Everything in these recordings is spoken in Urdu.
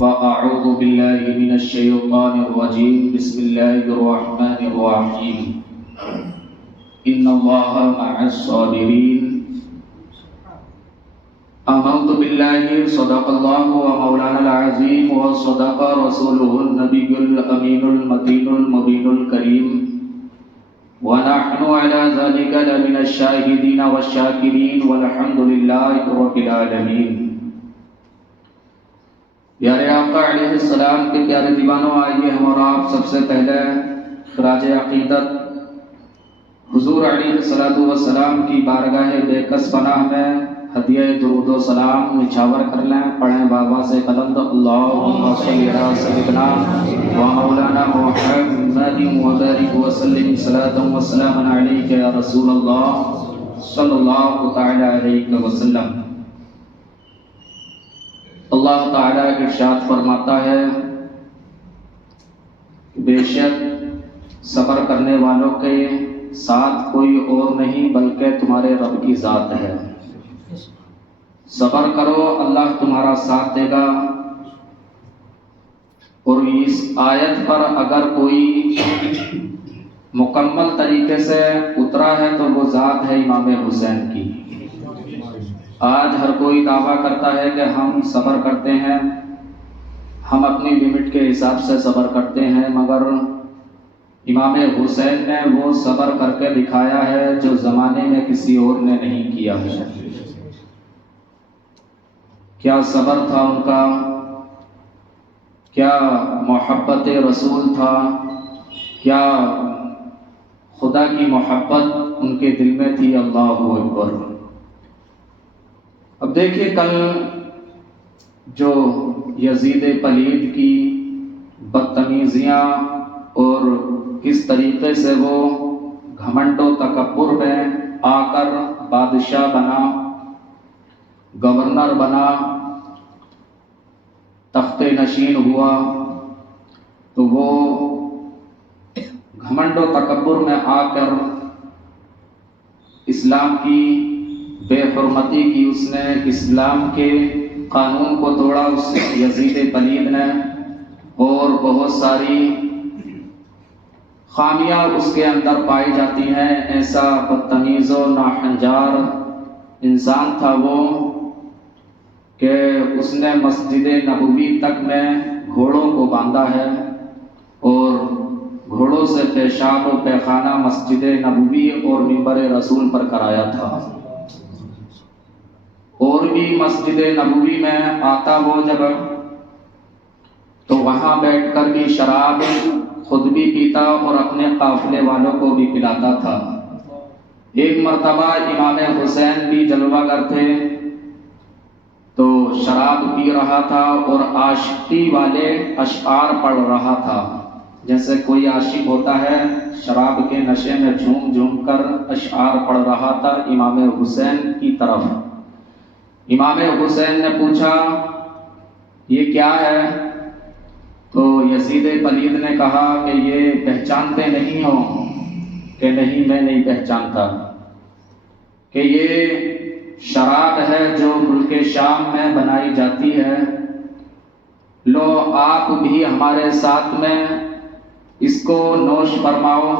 فأعوذ بالله من الشيطان الرجيم بسم الله الرحمن الرحيم إن الله مع الصابرين آمنت بالله صدق الله ومولانا العظيم وصدق رسوله النبي الأمين المتين المبين الكريم ونحن على ذلك لمن الشاهدين والشاكرين والحمد لله رب العالمين۔ پیارے آقا علیہ السلام کے پیارے دیوانوں، آئیے ہم اور آپ سب سے پہلے خراج عقیدت حضور علیہ السلام کی بارگاہ بے کس پناہ میں ہدیہ درود و سلام نچھاور کر لیں۔ پڑھیں بابا سے بلند اللہم صلی علی سیدنا و مولانا محمد وبارک وسلم صلاۃ و سلام علیک یا رسول اللہ صلی اللہ تعالی علیہ وسلم۔ اللہ تعالیٰ ارشاد فرماتا ہے بے شک صبر کرنے والوں کے ساتھ کوئی اور نہیں بلکہ تمہارے رب کی ذات ہے۔ صبر کرو، اللہ تمہارا ساتھ دے گا۔ اور اس آیت پر اگر کوئی مکمل طریقے سے اترا ہے تو وہ ذات ہے امام حسین کی۔ آج ہر کوئی دعویٰ کرتا ہے کہ ہم صبر کرتے ہیں، ہم اپنی لمٹ کے حساب سے صبر کرتے ہیں، مگر امام حسین نے وہ صبر کر کے دکھایا ہے جو زمانے میں کسی اور نے نہیں کیا ہے۔ کیا صبر تھا ان کا، کیا محبت رسول تھا، کیا خدا کی محبت ان کے دل میں تھی۔ اللہ اکبر۔ اب دیکھیے کل جو یزید پلید کی بدتمیزیاں اور کس طریقے سے وہ گھمنڈ و تکبر میں آ کر بادشاہ بنا، گورنر بنا، تخت نشین ہوا، تو وہ گھمنڈ و تکبر میں آ کر اسلام کی بے حرمتی کی، اس نے اسلام کے قانون کو توڑا اس یزید پلید نے، اور بہت ساری خامیاں اس کے اندر پائی جاتی ہیں۔ ایسا بدتمیز و ناہنجار انسان تھا وہ کہ اس نے مسجد نبوی تک میں گھوڑوں کو باندھا ہے اور گھوڑوں سے پیشاب و پیخانہ مسجد نبوی اور منبر رسول پر کرایا تھا۔ اور بھی مسجد نبوی میں آتا وہ جب تو وہاں بیٹھ کر بھی شراب خود بھی پیتا اور اپنے قافلے والوں کو بھی پلاتا تھا۔ ایک مرتبہ امام حسین بھی جلوہ گر تھے تو شراب پی رہا تھا اور عاشقی والے اشعار پڑھ رہا تھا۔ جیسے کوئی عاشق ہوتا ہے شراب کے نشے میں جھوم جھوم کر اشعار پڑھ رہا تھا امام حسین کی طرف۔ امام حسین نے پوچھا یہ کیا ہے؟ تو یزید پلید نے کہا کہ یہ پہچانتے نہیں ہو؟ کہ نہیں میں نہیں پہچانتا، کہ یہ شراب ہے جو ملک شام میں بنائی جاتی ہے، لو آپ بھی ہمارے ساتھ میں اس کو نوش فرماؤ۔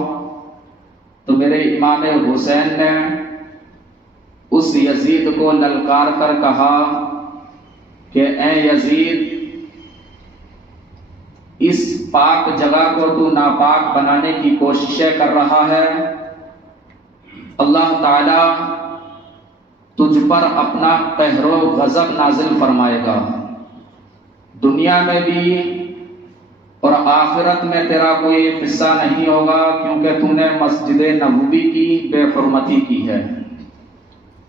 تو میرے امام حسین نے اس یزید کو للکار کر کہا کہ اے یزید، اس پاک جگہ کو تو ناپاک بنانے کی کوششیں کر رہا ہے، اللہ تعالی تجھ پر اپنا قہر و غضب نازل فرمائے گا، دنیا میں بھی اور آخرت میں تیرا کوئی حصہ نہیں ہوگا، کیونکہ تو نے مسجد نبوی کی بے حرمتی کی ہے،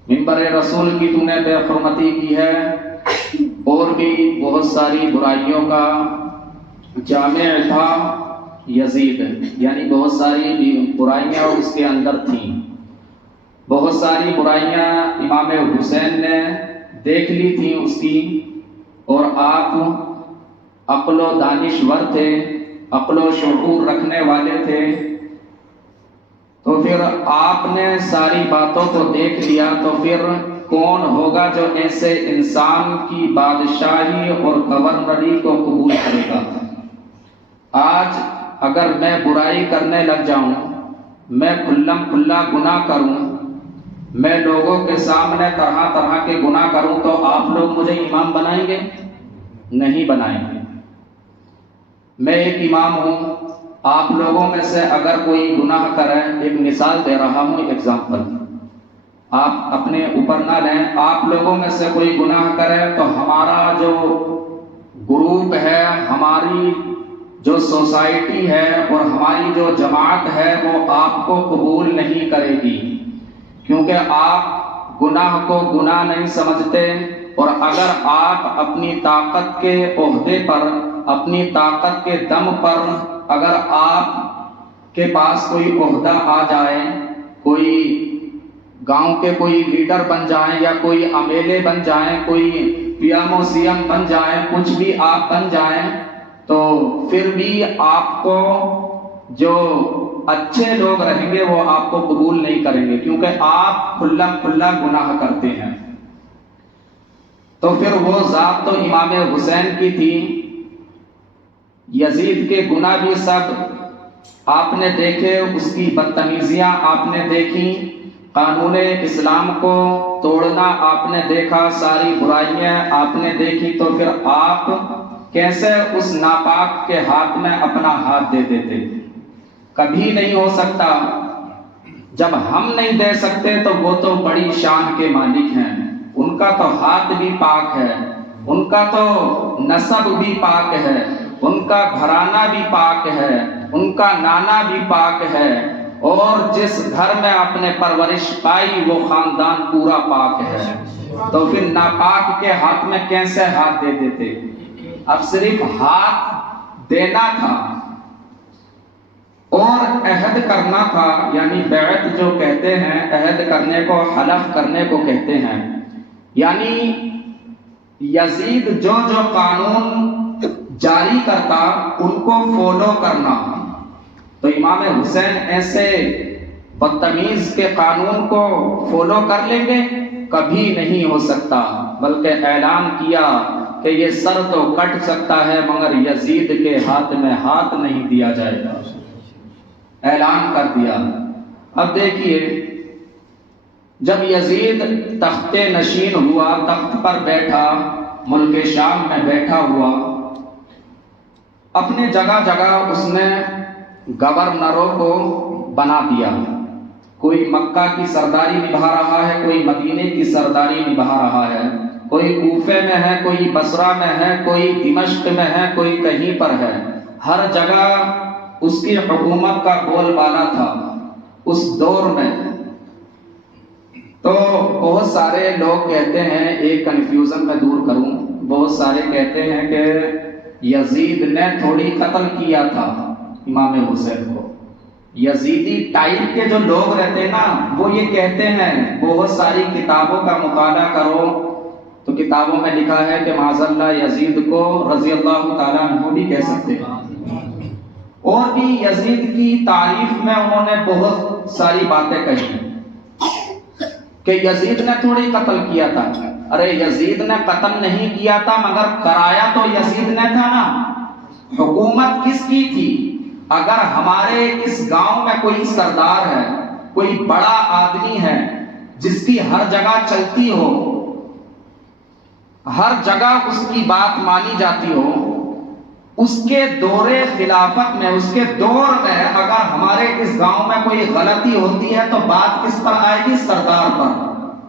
منبر رسول کی تو نے بے حرمتی کی ہے، اور بھی بہت ساری برائیوں کا جامع تھا یزید، یعنی بہت ساری برائیاں اس کے اندر تھیں۔ بہت ساری برائیاں امام حسین نے دیکھ لی تھیں اس کی، اور آپ عقل و دانشور تھے، عقل و شعور رکھنے والے تھے، تو پھر آپ نے ساری باتوں کو دیکھ لیا، تو پھر کون ہوگا جو ایسے انسان کی بادشاہی اور گورنری کو قبول کرے گا؟ آج اگر میں برائی کرنے لگ جاؤں، میں کھلم کھلا گناہ کروں، میں لوگوں کے سامنے طرح طرح کے گناہ کروں، تو آپ لوگ مجھے امام بنائیں گے؟ نہیں بنائیں گے۔ میں ایک امام ہوں، آپ لوگوں میں سے اگر کوئی گناہ کرے، ایک مثال دے رہا ہوں، ایگزامپل، آپ اپنے اوپر نہ لیں، آپ لوگوں میں سے کوئی گناہ کرے تو ہمارا جو گروپ ہے، ہماری جو سوسائٹی ہے اور ہماری جو جماعت ہے وہ آپ کو قبول نہیں کرے گی، کیونکہ آپ گناہ کو گناہ نہیں سمجھتے، اور اگر آپ اپنی طاقت کے عہدے پر، اپنی طاقت کے دم پر اگر آپ کے پاس کوئی عہدہ آ جائے، کوئی گاؤں کے کوئی لیڈر بن جائیں یا کوئی ایم ایل اے بن جائیں، کوئی P M O C M بن جائیں، کچھ بھی آپ بن جائیں، تو پھر بھی آپ کو جو اچھے لوگ رہیں گے وہ آپ کو قبول نہیں کریں گے، کیونکہ آپ کھلا کھلا گناہ کرتے ہیں۔ تو پھر وہ ذات تو امام حسین کی تھی، یزید کے گناہ بھی سب آپ نے دیکھے، اس کی بدتمیزیاں آپ نے دیکھی، قانون اسلام کو توڑنا آپ نے دیکھا، ساری برائیاں آپ نے دیکھی، تو پھر آپ کیسے اس ناپاک کے ہاتھ میں اپنا ہاتھ دے دیتے؟ کبھی نہیں ہو سکتا۔ جب ہم نہیں دے سکتے تو وہ تو بڑی شان کے مالک ہیں، ان کا تو ہاتھ بھی پاک ہے، ان کا تو نسب بھی پاک ہے، ان کا گھرانہ بھی پاک ہے، ان کا نانا بھی پاک ہے، اور جس گھر میں آپ نے پرورش پائی وہ خاندان پورا پاک ہے، تو پھر ناپاک کے ہاتھ میں کیسے ہاتھ دے دیتے؟ اب صرف ہاتھ دینا تھا اور عہد کرنا تھا، یعنی بیعت جو کہتے ہیں، عہد کرنے کو حلف کرنے کو کہتے ہیں، یعنی یزید جو جو قانون جاری کرتا ان کو فالو کرنا۔ تو امام حسین ایسے بدتمیز کے قانون کو فالو کر لیں گے؟ کبھی نہیں ہو سکتا، بلکہ اعلان کیا کہ یہ سر تو کٹ سکتا ہے مگر یزید کے ہاتھ میں ہاتھ نہیں دیا جائے گا، اعلان کر دیا۔ اب دیکھیے، جب یزید تخت نشین ہوا، تخت پر بیٹھا، ملک شام میں بیٹھا ہوا، اپنے جگہ جگہ اس نے گورنروں کو بنا دیا، کوئی مکہ کی سرداری نبھا رہا ہے، کوئی مدینے کی سرداری نبھا رہا ہے، کوئی کوفے میں ہے، کوئی بصرہ میں ہے، کوئی دمشق میں ہے، کوئی کہیں پر ہے، ہر جگہ اس کی حکومت کا بول بالا تھا اس دور میں۔ تو بہت سارے لوگ کہتے ہیں، ایک کنفیوژن میں دور کروں، بہت سارے کہتے ہیں کہ یزید نے تھوڑی قتل کیا تھا امام حسین کو۔ یزیدی ٹائپ کے جو لوگ رہتے ہیں نا، وہ یہ کہتے ہیں، بہت ساری کتابوں کا مطالعہ کرو تو کتابوں میں لکھا ہے کہ معاذ اللہ یزید کو رضی اللہ تعالیٰ عنہ بھی کہہ سکتے ہیں، اور بھی یزید کی تعریف میں انہوں نے بہت ساری باتیں کہی کہ یزید نے تھوڑی قتل کیا تھا۔ ارے یزید نے قتل نہیں کیا تھا مگر کرایا تو یزید نے تھا نا، حکومت کس کی تھی؟ اگر ہمارے اس گاؤں میں کوئی سردار ہے، کوئی بڑا آدمی ہے جس کی ہر جگہ چلتی ہو، ہر جگہ اس کی بات مانی جاتی ہو، اس کے دور خلافت میں، اس کے دور میں اگر ہمارے اس گاؤں میں کوئی غلطی ہوتی ہے تو بات کس پر آئے گی؟ سردار پر،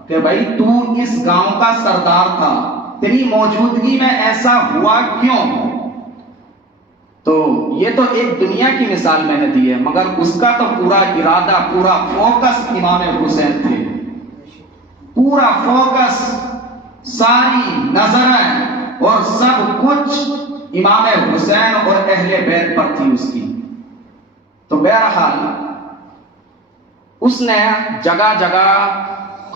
کہ بھائی تو اس گاؤں کا سردار تھا، تیری موجودگی میں ایسا ہوا کیوں؟ تو یہ تو ایک دنیا کی مثال میں نے دی ہے، مگر اس کا تو پورا ارادہ، پورا فوکس امام حسین تھے، پورا فوکس، ساری نظریں اور سب کچھ امام حسین اور اہل بیت پر تھی اس کی۔ تو بہرحال اس نے جگہ جگہ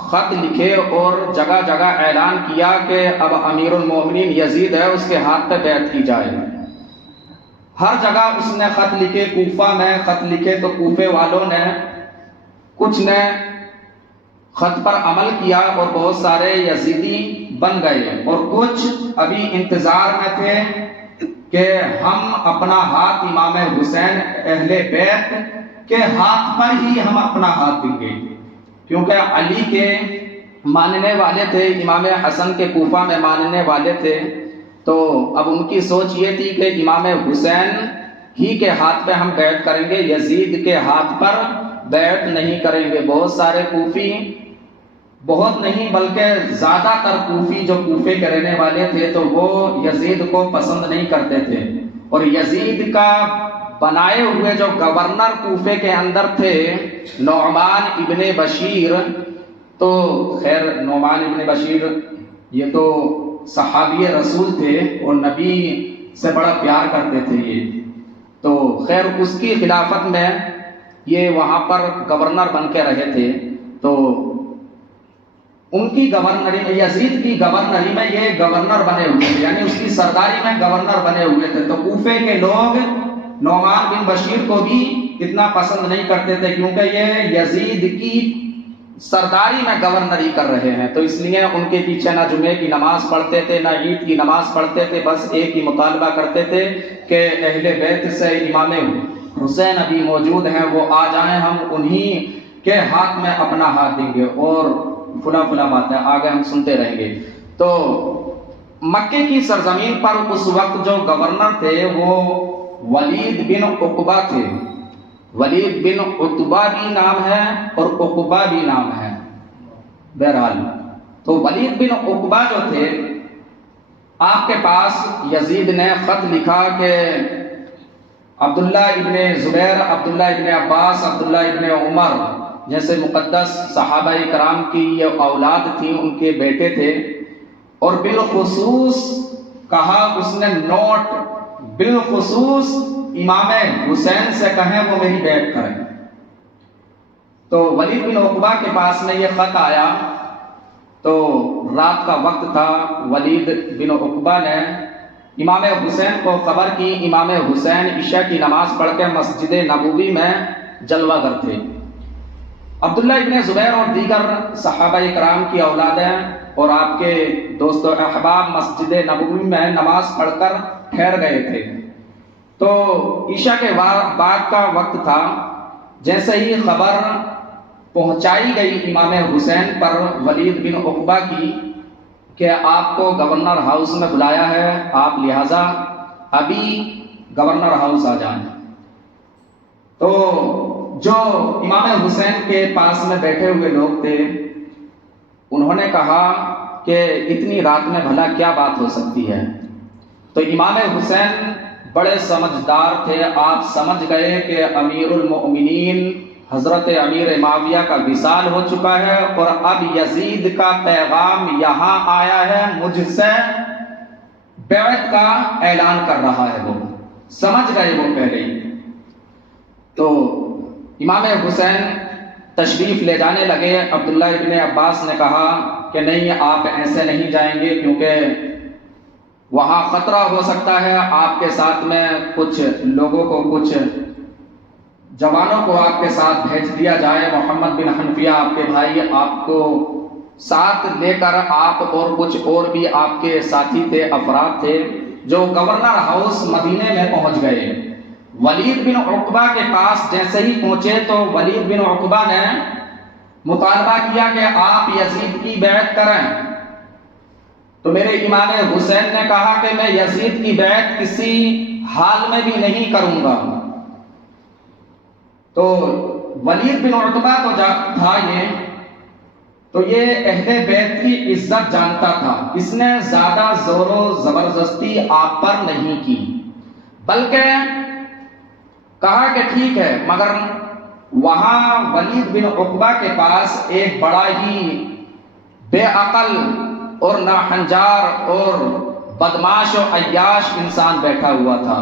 خط لکھے اور جگہ جگہ اعلان کیا کہ اب امیر المومنین یزید ہے، اس کے ہاتھ پہ بیعت کی جائے۔ ہر جگہ اس نے خط لکھے، کوفہ میں خط لکھے تو کوفے والوں نے، کچھ نے خط پر عمل کیا اور بہت سارے یزیدی بن گئے، اور کچھ ابھی انتظار میں تھے کہ ہم اپنا ہاتھ امام حسین اہل بیت کے ہاتھ پر ہی ہم اپنا ہاتھ دیں گے، کیونکہ علی کے ماننے والے تھے، امام حسن کے کوفہ میں ماننے والے تھے، تو اب ان کی سوچ یہ تھی کہ امام حسین ہی کے ہاتھ پہ ہم بیعت کریں گے، یزید کے ہاتھ پر بیعت نہیں کریں گے۔ بہت سارے کوفی، بہت نہیں بلکہ زیادہ تر کوفی جو کوفے کے رہنے والے تھے تو وہ یزید کو پسند نہیں کرتے تھے، اور یزید کا بنائے ہوئے جو گورنر کوفے کے اندر تھے نعمان ابن بشیر، تو خیر نعمان ابن بشیر یہ تو صحابی رسول تھے اور نبی سے بڑا پیار کرتے تھے یہ، تو خیر اس کی خلافت میں یہ وہاں پر گورنر بن کے رہے تھے، تو ان کی گورنری میں، یزید کی گورنری میں یہ گورنر بنے ہوئے تھے، یعنی اس کی سرداری میں گورنر بنے ہوئے تھے، تو کوفے کے لوگ نعمان بن بشیر کو بھی اتنا پسند نہیں کرتے تھے، کیونکہ یہ یزید کی سرداری میں گورنری کر رہے ہیں، تو اس لیے ان کے پیچھے نہ جمعے کی نماز پڑھتے تھے نہ عید کی نماز پڑھتے تھے، بس ایک ہی مطالبہ کرتے تھے کہ اہل بیت سے امام حسین ابھی موجود ہیں، وہ آ جائیں، ہم انہی کے ہاتھ میں اپنا ہاتھ دیں گے، اور فلاں فلاں بات ہے آگے ہم سنتے رہیں گے۔ تو مکے کی سرزمین پر اس وقت جو گورنر تھے وہ ولید بن عقبہ تھے، ولید بن عتبہ بھی نام ہے اور عقبہ بھی نام ہے، بہرحال تو ولید بن عقبہ جو تھے، آپ کے پاس یزید نے خط لکھا کہ عبداللہ ابن زبیر، عبداللہ ابن عباس، عبداللہ ابن عمر جیسے مقدس صحابہ کرام کی یہ اولاد تھی، ان کے بیٹے تھے، اور بالخصوص کہا اس نے نوٹ، بالخصوص امام حسین سے کہیں وہ میری بیعت کریں۔ تو ولید بن عقبہ کے پاس میں یہ خط آیا، تو رات کا وقت تھا، ولید بن عقبہ نے امام حسین کو خبر کی، امام حسین عشاء کی نماز پڑھ کے مسجد نبوی میں جلوہ گر تھے۔ عبداللہ ابن زبیر اور دیگر صحابہ کرام کی اولادیں اور آپ کے دوست و احباب مسجد نبوی میں نماز پڑھ کر ٹھہر گئے تھے، تو عشاء کے بعد کا وقت تھا، جیسے ہی خبر پہنچائی گئی امام حسین پر ولید بن عقبہ کی کہ آپ کو گورنر ہاؤس میں بلایا ہے، آپ لہٰذا ابھی گورنر ہاؤس آ جائیں، تو جو امام حسین کے پاس میں بیٹھے ہوئے لوگ تھے انہوں نے کہا کہ اتنی رات میں بھلا کیا بات ہو سکتی ہے، تو امام حسین بڑے سمجھدار تھے، آپ سمجھ گئے کہ امیر المؤمنین حضرت امیر معاویہ کا وصال ہو چکا ہے، اور اب یزید کا پیغام یہاں آیا ہے، مجھ سے بیعت کا اعلان کر رہا ہے، وہ سمجھ گئے وہ پہلے ہی۔ تو امام حسین تشریف لے جانے لگے، عبداللہ ابن عباس نے کہا کہ نہیں آپ ایسے نہیں جائیں گے، کیونکہ وہاں خطرہ ہو سکتا ہے، آپ کے ساتھ میں کچھ لوگوں کو، کچھ جوانوں کو آپ کے ساتھ بھیج دیا جائے، محمد بن حنفیہ آپ کے بھائی آپ کو ساتھ لے کر، آپ اور کچھ اور بھی آپ کے ساتھی تھے، افراد تھے جو گورنر ہاؤس مدینے میں پہنچ گئے۔ ولید بن عقبہ کے پاس جیسے ہی پہنچے تو ولید بن عقبہ نے مطالبہ کیا کہ آپ یزید کی بیعت کریں، تو میرے امام حسین نے کہا کہ میں یزید کی بیعت کسی حال میں بھی نہیں کروں گا۔ تو ولید بن عتبہ تو تھا یہ اہل بیت کی عزت جانتا تھا، اس نے زیادہ زور و زبردستی آپ پر نہیں کی، بلکہ کہا کہ ٹھیک ہے، مگر وہاں ولید بن عقبہ کے پاس ایک بڑا ہی بے عقل اور ناہنجار اور بدماش و عیاش انسان بیٹھا ہوا تھا،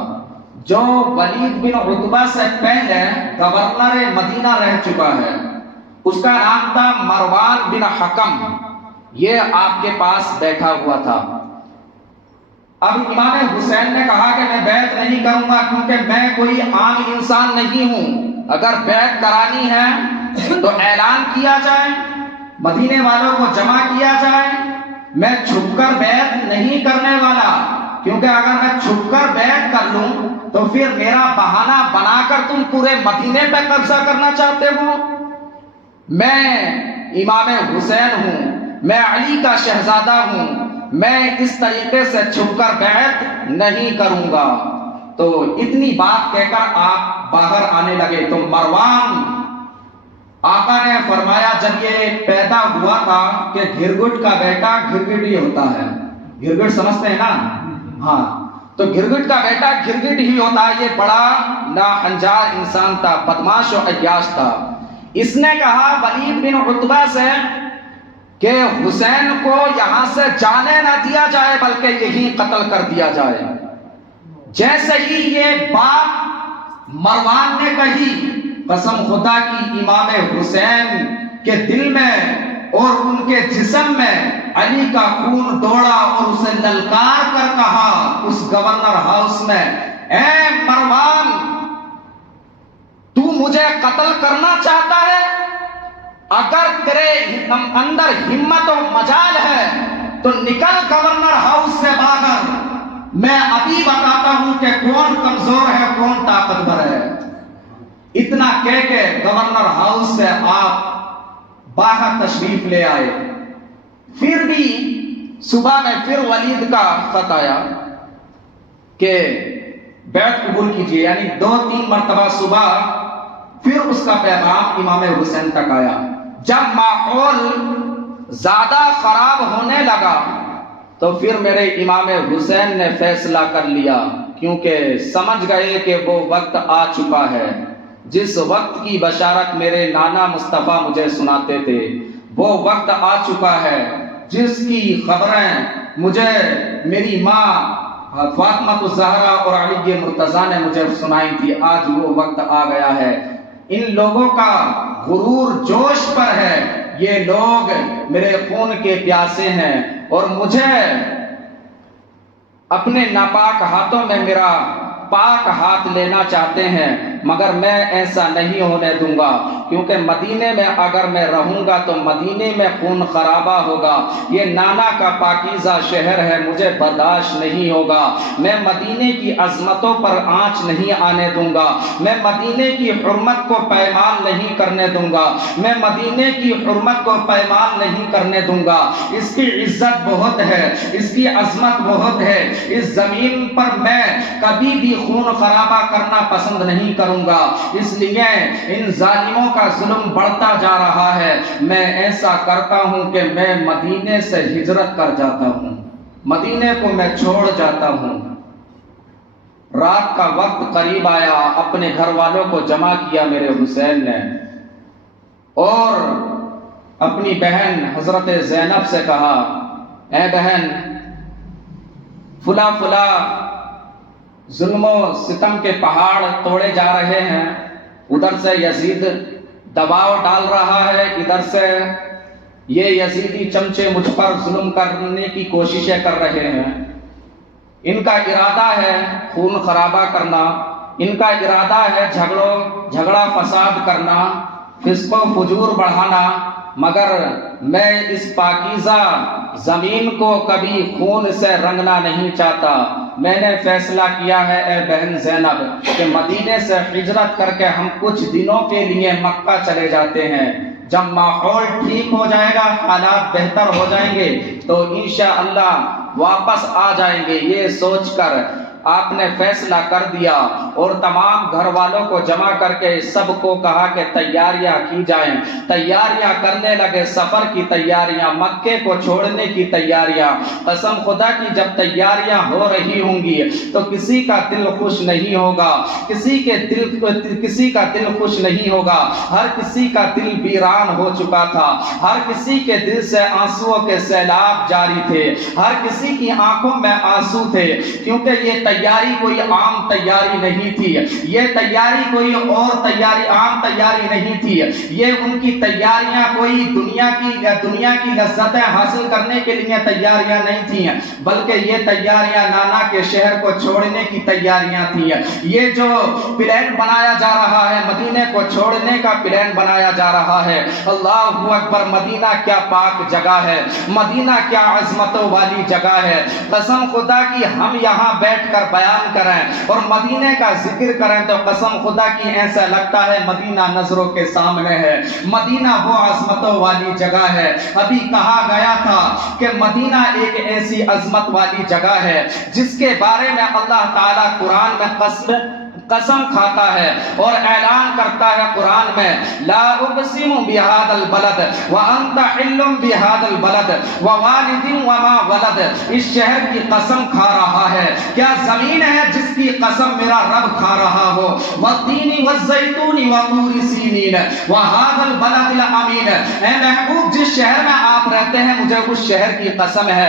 جو ولید بن عتبہ سے پہلے گورنر مدینہ رہ چکا ہے، اس کا نام تھا مروان بن حکم، یہ آپ کے پاس بیٹھا ہوا تھا۔ اب امام حسین نے کہا کہ میں بیعت نہیں کروں گا، کیونکہ میں کوئی عام انسان نہیں ہوں، اگر بیعت کرانی ہے تو اعلان کیا جائے، مدینے والوں کو جمع کیا جائے، میں چھپ کر بیعت نہیں کرنے والا، کیونکہ اگر میں چھپ کر بیعت کر لوں تو پھر میرا بہانہ بنا کر تم پورے مدینے پہ قبضہ کرنا چاہتے ہو۔ میں امام حسین ہوں، میں علی کا شہزادہ ہوں، میں اس طریقے سے چھپ کر بیعت نہیں کروں گا۔ تو اتنی بات کہہ کر آپ باہر آنے لگے تو مروان، آقا نے فرمایا جب یہ پیدا ہوا تھا کہ گرگٹ کا بیٹا گرگٹ ہی ہوتا ہے، گرگٹ سمجھتے ہیں نا؟ ہاں، تو گرگٹ کا بیٹا گرگٹ ہی ہوتا ہے۔ یہ بڑا ناہنجار انسان تھا، بدماش و عیاش تھا۔ اس نے کہا ولید بن عتبہ سے کہ حسین کو یہاں سے جانے نہ دیا جائے بلکہ یہی قتل کر دیا جائے۔ جیسے ہی یہ بات مروان نے کہی، قسم خدا کی امام حسین کے دل میں اور ان کے جسم میں علی کا خون دوڑا اور اسے للکار کر کہا اس گورنر ہاؤس میں، اے مروان، تو مجھے قتل کرنا چاہتا ہے؟ اگر تیرے اندر ہمت و مجال ہے تو نکل گورنر ہاؤس سے باہر، میں ابھی بتاتا ہوں کہ کون کمزور ہے کون طاقتور ہے۔ اتنا کہہ کے گورنر ہاؤس سے آپ باہر تشریف لے آئے۔ پھر بھی صبح میں پھر ولید کا خط آیا کہ بیعت قبول کیجیے، یعنی 2-3 مرتبہ صبح پھر اس کا پیغام امام حسین تک آیا۔ جب ماحول زیادہ خراب ہونے لگا تو پھر میرے امام حسین نے فیصلہ کر لیا، کیونکہ سمجھ گئے کہ وہ وقت آ چکا ہے جس وقت کی بشارت میرے نانا مصطفیٰ مجھے سناتے تھے، وہ وقت آ چکا ہے جس کی خبریں مجھے میری ماں فاطمہ الزہرا اور علی مرتضیٰ نے مجھے سنائی تھی، آج وہ وقت آ گیا ہے۔ ان لوگوں کا غرور جوش پر ہے، یہ لوگ میرے خون کے پیاسے ہیں اور مجھے اپنے ناپاک ہاتھوں میں میرا پاک ہاتھ لینا چاہتے ہیں، مگر میں ایسا نہیں ہونے دوں گا، کیونکہ مدینے میں اگر میں رہوں گا تو مدینے میں خون خرابہ ہوگا، یہ نانا کا پاکیزہ شہر ہے، مجھے برداشت نہیں ہوگا، میں مدینے کی عظمتوں پر آنچ نہیں آنے دوں گا، میں مدینے کی حرمت کو پائمال نہیں کرنے دوں گا، میں مدینے کی حرمت کو پائمال نہیں کرنے دوں گا۔ اس کی عزت بہت ہے، اس کی عظمت بہت ہے، اس زمین پر میں کبھی بھی خون خرابہ کرنا پسند نہیں کروں گا، اس لیے ان ظالموں کا ظلم بڑھتا جا رہا ہے، میں ایسا کرتا ہوں کہ میں مدینے سے ہجرت کر جاتا ہوں، مدینے کو میں چھوڑ جاتا ہوں۔ رات کا وقت قریب آیا، اپنے گھر والوں کو جمع کیا میرے حسین نے، اور اپنی بہن حضرت زینب سے کہا، اے بہن، فلاں فلاں ظلم و ستم کے پہاڑ توڑے جا رہے ہیں، ادھر سے یزید دباؤ ڈال رہا ہے، ادھر سے یہ یزیدی چمچے مجھ پر ظلم کرنے کی کوششیں کر رہے ہیں، ان کا ارادہ ہے خون خرابہ کرنا، ان کا ارادہ ہے جھگڑا فساد کرنا، فسق و فجور بڑھانا، مگر میں اس پاکیزہ زمین کو کبھی خون سے رنگنا نہیں چاہتا۔ میں نے فیصلہ کیا ہے اے بہن زینب کہ مدینے سے ہجرت کر کے ہم کچھ دنوں کے لیے مکہ چلے جاتے ہیں، جب ماحول ٹھیک ہو جائے گا، حالات بہتر ہو جائیں گے تو انشاءاللہ واپس آ جائیں گے۔ یہ سوچ کر آپ نے فیصلہ کر دیا اور تمام گھر والوں کو جمع کر کے سب کو کہا کہ تیاریاں کی جائیں۔ تیاریاں کرنے لگے، سفر کی تیاریاں، مکے کو چھوڑنے کی تیاریاں۔ قسم خدا کی جب تیاریاں ہو رہی ہوں گی تو کسی کا دل خوش نہیں ہوگا، کسی کا دل خوش نہیں ہوگا، ہر کسی کا دل ویران ہو چکا تھا، ہر کسی کے دل سے آنسوؤں کے سیلاب جاری تھے، ہر کسی کسی کی آنکھوں میں آنسو تھے، کیونکہ یہ تیاری کوئی عام تیاری نہیں تھی، یہ تیاری کوئی اور تیاری عام تیاری نہیں تھی، یہ ان کی تیاریاں کوئی دنیا کی لذتیں حاصل کرنے کے لیے تیاریاں نہیں تھیں، بلکہ یہ تیاریاں نانا کے شہر کو چھوڑنے کی تیاریاں تھیں۔ یہ جو پلان بنایا جا رہا ہے، مدینے کو چھوڑنے کا پلان بنایا جا رہا ہے، اللہ اکبر، مدینہ کیا پاک جگہ ہے، مدینہ کیا عظمتوں والی جگہ ہے۔ قسم خدا کی ہم یہاں بیٹھ کر بیان کریں اور مدینے کا ذکر کریں تو قسم خدا کی ایسا لگتا ہے مدینہ نظروں کے سامنے ہے، مدینہ وہ عظمتوں والی جگہ ہے۔ ابھی کہا گیا تھا کہ مدینہ ایک ایسی عظمت والی جگہ ہے جس کے بارے میں اللہ تعالیٰ قرآن میں قسم کھاتا ہے اور اعلان کرتا ہے قرآن میں، لا اقسم بہذا البلد وانت حل بہذا البلد ووالد وما ولد، اس شہر کی قسم کھا رہا ہے، کیا زمین ہے جس کی قسم میرا رب کھا رہا ہو، والتین والزیتون وطور سینین وہذا البلد الامین، اے محبوب جس شہر میں آپ رہتے ہیں مجھے اس شہر کی قسم ہے،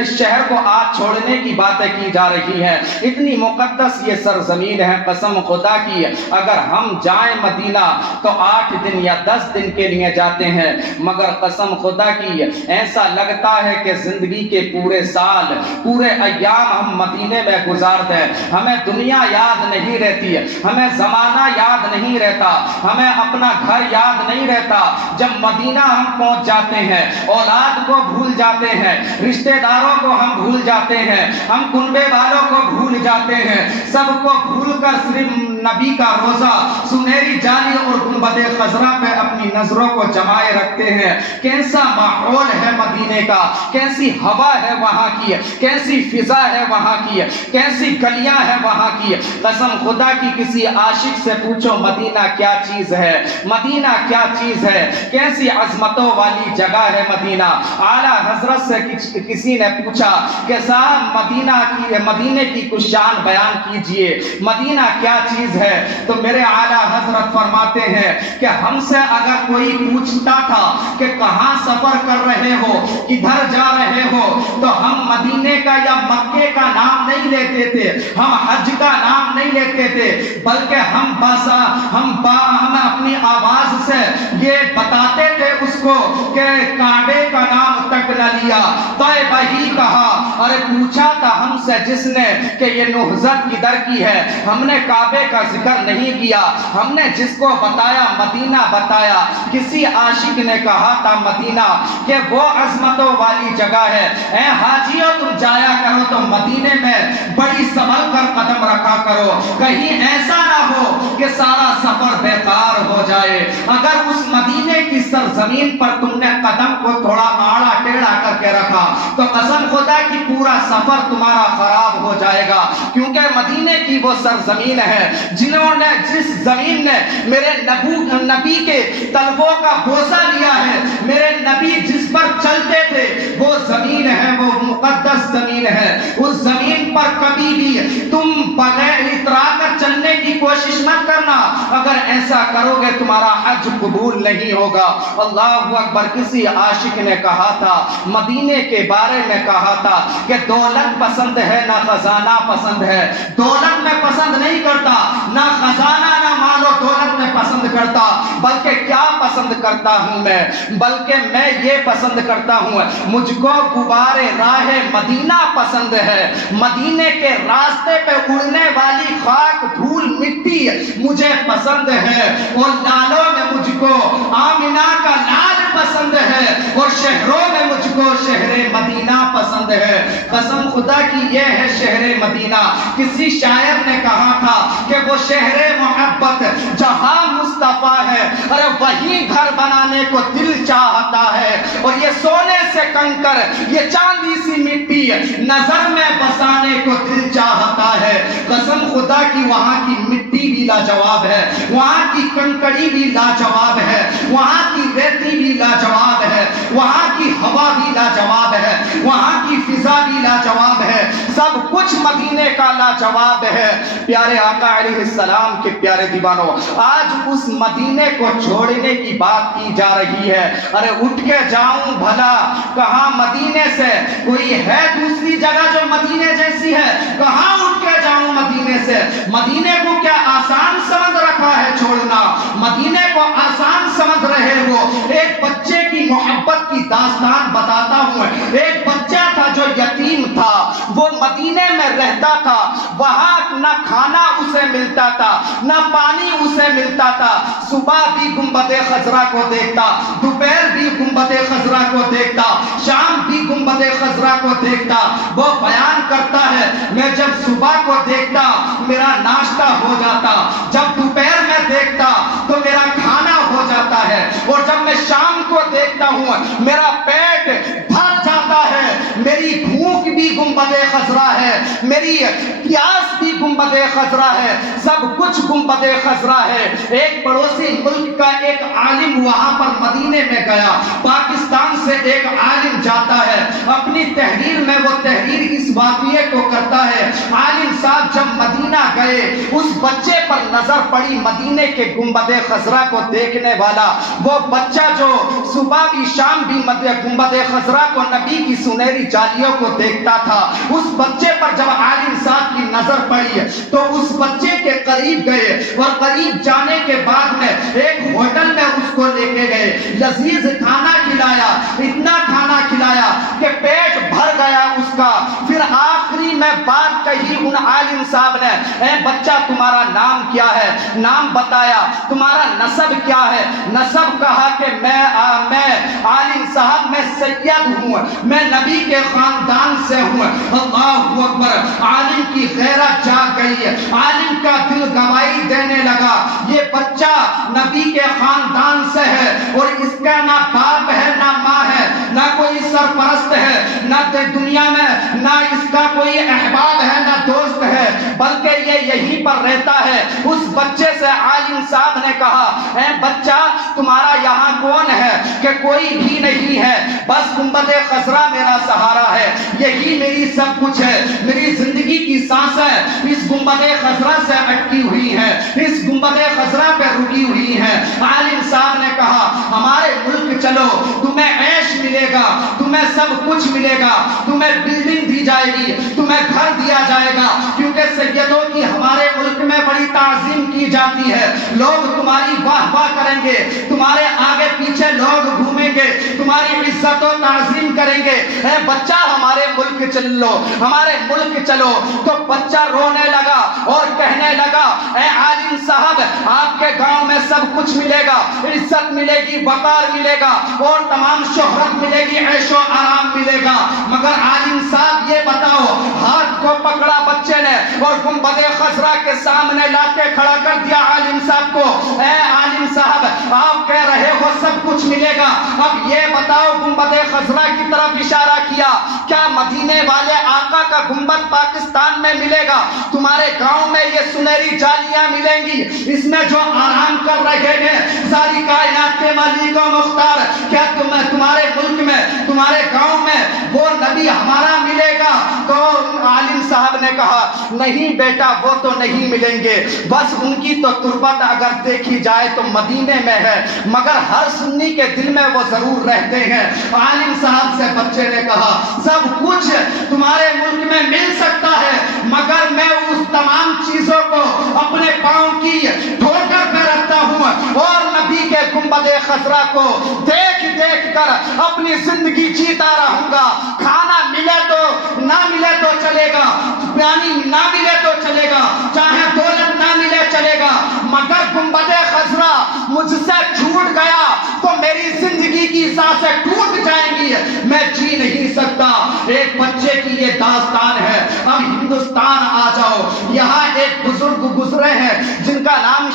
اس شہر کو آج چھوڑنے کی باتیں کی جا رہی ہیں، اتنی مقدس یہ سرزمین ہے، قسم خدا کی اگر ہم جائیں مدینہ تو 8 دن یا 10 دن کے لیے جاتے ہیں، مگر قسم خدا کی ایسا لگتا ہے کہ زندگی کے پورے سال پورے ایام ہم مدینے میں گزارتے ہیں، ہمیں دنیا یاد نہیں رہتی، ہمیں زمانہ یاد نہیں رہتا، ہمیں اپنا گھر یاد نہیں رہتا، جب مدینہ ہم پہنچ جاتے ہیں اولاد کو بھول جاتے ہیں، رشتہ داروں کو ہم بھول جاتے ہیں، ہم کنبے والوں کو بھول جاتے ہیں، سب کو بھول کر صرف نبی کا روزہ سنہری جالی اور گنبد خضرا پہ اپنی نظروں کو جمائے رکھتے ہیں۔ کیسا ماحول ہے مدینے کا، کیسی ہوا ہے وہاں کی، کیسی فضا ہے وہاں کی، کیسی گلیاں ہیں وہاں کی، قسم خدا کی کسی عاشق سے پوچھو مدینہ کیا چیز ہے، مدینہ کیا چیز ہے، کیسی عظمتوں والی جگہ ہے مدینہ۔ اعلیٰ حضرت سے کسی نے پوچھا کہ صاحب مدینے کی کچھ شان بیان کیجئے، مدینہ کیا چیز ہے، تو میرے اعلیٰ حضرت فرماتے ہیں کہ ہم سے اگر کوئی پوچھتا تھا کہ کہاں سفر کر رہے ہو، کدھر جا رہے ہو، تو ہم مدینے کا یا مکے کا نام نہیں لیتے تھے، ہم حج کا نام نہیں لیتے تھے، بلکہ ہم اپنی آواز سے یہ بتاتے تھے اس کو کہ کعبے کا نام تک نہ لیا، طیبہ ہی کہا، اور پوچھا تھا ہم سے جس نے کہ یہ نہضت کدھر کی ہے، ہم نے کعبے کا ذکر نہیں کیا، ہم نے جس کو بتایا مدینہ بتایا۔ کسی عاشق نے کہا تھا مدینہ کہ وہ عظمتوں والی جگہ ہے، اے حاجیوں تم جایا کرو تو مدینے میں بڑی سنبھل کر قدم رکھا کرو، کہیں ایسا نہ ہو کہ سارا سفر بیکار ہو جائے۔ اگر اس مدینے کی سرزمین پر تم نے قدم کو تھوڑا آڑا ٹیڑھا کر کے رکھا تو قسم خدا کی پورا سفر تمہارا خراب ہو جائے گا، کیونکہ مدینے کی وہ سرزمین ہے جس زمین نے میرے نبی کے طلبوں کا بوسہ لیا ہے، میرے نبی جس پر چلتے تھے وہ زمین ہے، وہ مقدس زمین ہے۔ اس زمین پر کبھی بھی تم بغیر اترا کر چلنے کی کوشش مت کرنا، اگر ایسا کرو گے تمہارا حج قبول نہیں ہوگا۔ اللہ اکبر۔ کسی عاشق نے کہا تھا مدینے کے بارے میں کہا تھا کہ دولت پسند ہے نہ خزانہ پسند ہے، دولت میں پسند نہیں کرتا، نہ خزانہ نہ مال و دولت میں پسند کرتا، بلکہ کیا پسند کرتا ہوں بلکہ میں یہ پسند کرتا ہوں، مجھ کو غبار راہ مدینہ پسند ہے، مدینے کے راستے پہ اڑنے والی خاک دھول مٹی مجھے پسند ہے، اور لالوں میں مجھ کو آمنہ کا لال پسند ہے، اور شہروں میں مجھ کو شہر مدینہ پسند ہے۔ قسم خدا کی یہ ہے شہر مدینہ۔ کسی شاعر نے کہا تھا کہ وہ شہر محبت جہاں مصطفیٰ ہے، ارے وہیں گھر بنانے کو دل چاہتا ہے، اور یہ سونے سے کنکر یہ چاندی سی مٹی نظر میں بسانے کو دل چاہتا ہے۔ قسم خدا کی وہاں کی مٹی بھی لاجواب ہے، وہاں کی کنکڑی بھی لاجواب ہے، وہاں کی ریتی بھی لاجواب ہے، وہاں کی ہوا بھی لاجواب ہے، وہاں کی فضا بھی لاجواب ہے، سب کچھ کچھ مدینے کا لاجواب ہے۔ پیارے آقا علیہ السلام کے پیارے دیوانوں، آج اس مدینے کو چھوڑنے کی بات کی جا رہی ہے۔ ارے اٹھ کے جاؤں بھلا کہاں مدینے سے، کوئی ہے دوسری جگہ جو مدینے جیسی ہے؟ کہاں اٹھ کے جاؤں مدینے سے؟ مدینے کو کیا آسان سمجھ رکھا ہے چھوڑنا؟ مدینے کو آسان سمجھ رہے ہو؟ ایک بچے کی محبت کی داستان بتاتا ہوں۔ ایک بچہ تھا جو یتیم تھا، وہ مدینے میں رہتا تھا، وہاں نہ کھانا اسے ملتا تھا نہ پانی اسے ملتا تھا۔ صبح بھی گنبد خضرا کو دیکھتا، دوپہر بھی گنبد خضرا کو دیکھتا، شام بھی گنبد خضرا کو دیکھتا۔ وہ بیان کرتا ہے میں جب صبح کو دیکھتا میرا ناشتہ ہو جاتا، جب دوپہر میں دیکھتا تو میرا کھانا ہو جاتا ہے، اور جب میں شام کو دیکھتا ہوں میرا پیٹ بھر جاتا ہے۔ میری بھوک بھی گنبد خضرا ہے، میری پیاس بھی گنبد خضرا ہے، سب کچھ گنبد خضرا ہے۔ ایک پڑوسی ملک کا ایک عالم وہاں پر مدینے میں گیا، پاکستان سے ایک عالم جاتا ہے، اپنی تحریر میں وہ تحریر اس واقعے کو کرتا ہے۔ عالم صاحب جب مدینہ گئے، اس بچے پر نظر پڑی مدینے کے گنبد خضرا کو دیکھنے والا، وہ بچہ جو صبح بھی شام بھی گنبد خضرا کو نبی کی سنہری جالیوں کو دیکھتا تھا، اس بچے پر جب عالم صاحب کی نظر پڑی تو اس بچے کے قریب گئے، اور قریب جانے کے بعد میں ایک ہوٹل میں اس کو لے کے گئے، لذیذ کھانا کھلایا، اتنا کھانا کھلایا کہ پیٹ بھر گیا اس کا۔ پھر آخری میں بات کہی ان عالم صاحب نے، اے بچہ تمہارا نام کیا ہے؟ نام بتایا۔ تمہارا نسب کیا ہے؟ نسب کہا کہ میں عالم صاحب میں سید ہوں، میں نبی کے خاندان سے ہوں۔ اللہ اکبر! عالم کی غیرت جاگ گئی، عالم کا دل گواہی دینے لگا یہ بچہ نبی کے خاندان سے ہے، اور اس کا نہ باپ ہے نہ ماں ہے، نہ کوئی سرپرست ہے، نہ دنیا میں نہ اس کا کوئی احباب ہے نہ دوست ہے، بلکہ یہ یہیں پر رہتا ہے۔ اس بچے سے عالم صاحب نے کہا اے بچہ تمہارا یہاں کون ہے؟ کہ کوئی بھی نہیں ہے، بس گنبد خضرا میرا سہارا ہے، یہی میری سب کچھ ہے، میری زندگی کی سانسیں اس گنبد خضرا سے اٹکی ہوئی ہیں، اس گنبد خضرا پہ رکی ہوئی ہیں۔ عالم صاحب نے کہا ہمارے ملک چلو، تمہیں عیش ملے گا، تمہیں سب کچھ ملے گا، تمہیں بلڈنگ دی جائے گی، تمہیں گھر دیا جائے گا، کیونکہ سیدوں کی ہمارے ملک میں بڑی تعظیم کی جاتی ہے، لوگ تمہاری واہ واہ کریں گے، تمہارے آگے پیچھے لوگ گھومیں گے، تمہاری عزت و تعظیم کریں گے۔ اے بچہ ہمارے ملک چل لو، ہمارے ملک چلو۔ تو بچہ رونے لگا اور کہنے لگا اے عالم صاحب آپ کے گاؤں میں سب کچھ ملے گا، عزت ملے گی، وقار ملے گا، اور تمام شہرت ملے گی، عیش و آرام ملے گا، مگر عالم صاحب یہ بتاؤ، ہاتھ کو پکڑا بچے نے اور گنبد خضرا کے سامنے لا کے کھڑا کر دیا عالم صاحب کو۔ اے عالم صاحب آپ کہہ رہے ہو سب کچھ ملے گا، اب یہ بتاؤ، گنبد خضرا کی طرف اشارہ کیا، کیا مدینے والے آقا کا گنبد پاکستان میں ملے گا؟ تمہارے گاؤں میں یہ سنہری جالیاں ملیں گی، اس میں جو آرام کر رہے ہیں ساری کائنات کے مالک و مختار، کیا تمہارے ملک میں تمہارے گاؤں میں وہ نبی ہمارا ملے گا؟ تو عالم صاحب نے کہا نہیں بیٹا وہ تو نہیں ملیں گے، بس ان کی تو تربت اگر دیکھی جائے تو مدینے میں ہے، مگر ہر سنی کے دل میں وہ ضرور رہتے ہیں۔ عالم صاحب سے بچے نے کہا سب کچھ تمہارے ملک میں مل سکتا ہے، مگر میں اس تمام چیزوں کو اپنے پاؤں کی ٹھوکر پہ رکھتا ہوں، اور نبی کے گنبد خضرا کو دیکھ دیکھ کر اپنی زندگی جیتا رہوں گا۔ کھانا ملے تو نہ ملے تو چلے گا، پانی نہ ملے تو چلے گا، چاہے دولت نہ ملے چلے گا، مگر گنبد خضرا مجھ سے چھوٹ گیا تو میری زندگی کی سانسیں ٹوٹ جائیں گی، میں جی نہیں سکتا۔ ایک بچے کی یہ داستان ہے۔ اب ہندوستان آ جاؤ، یہاں ایک بزرگ گزرے ہیں جن کا نام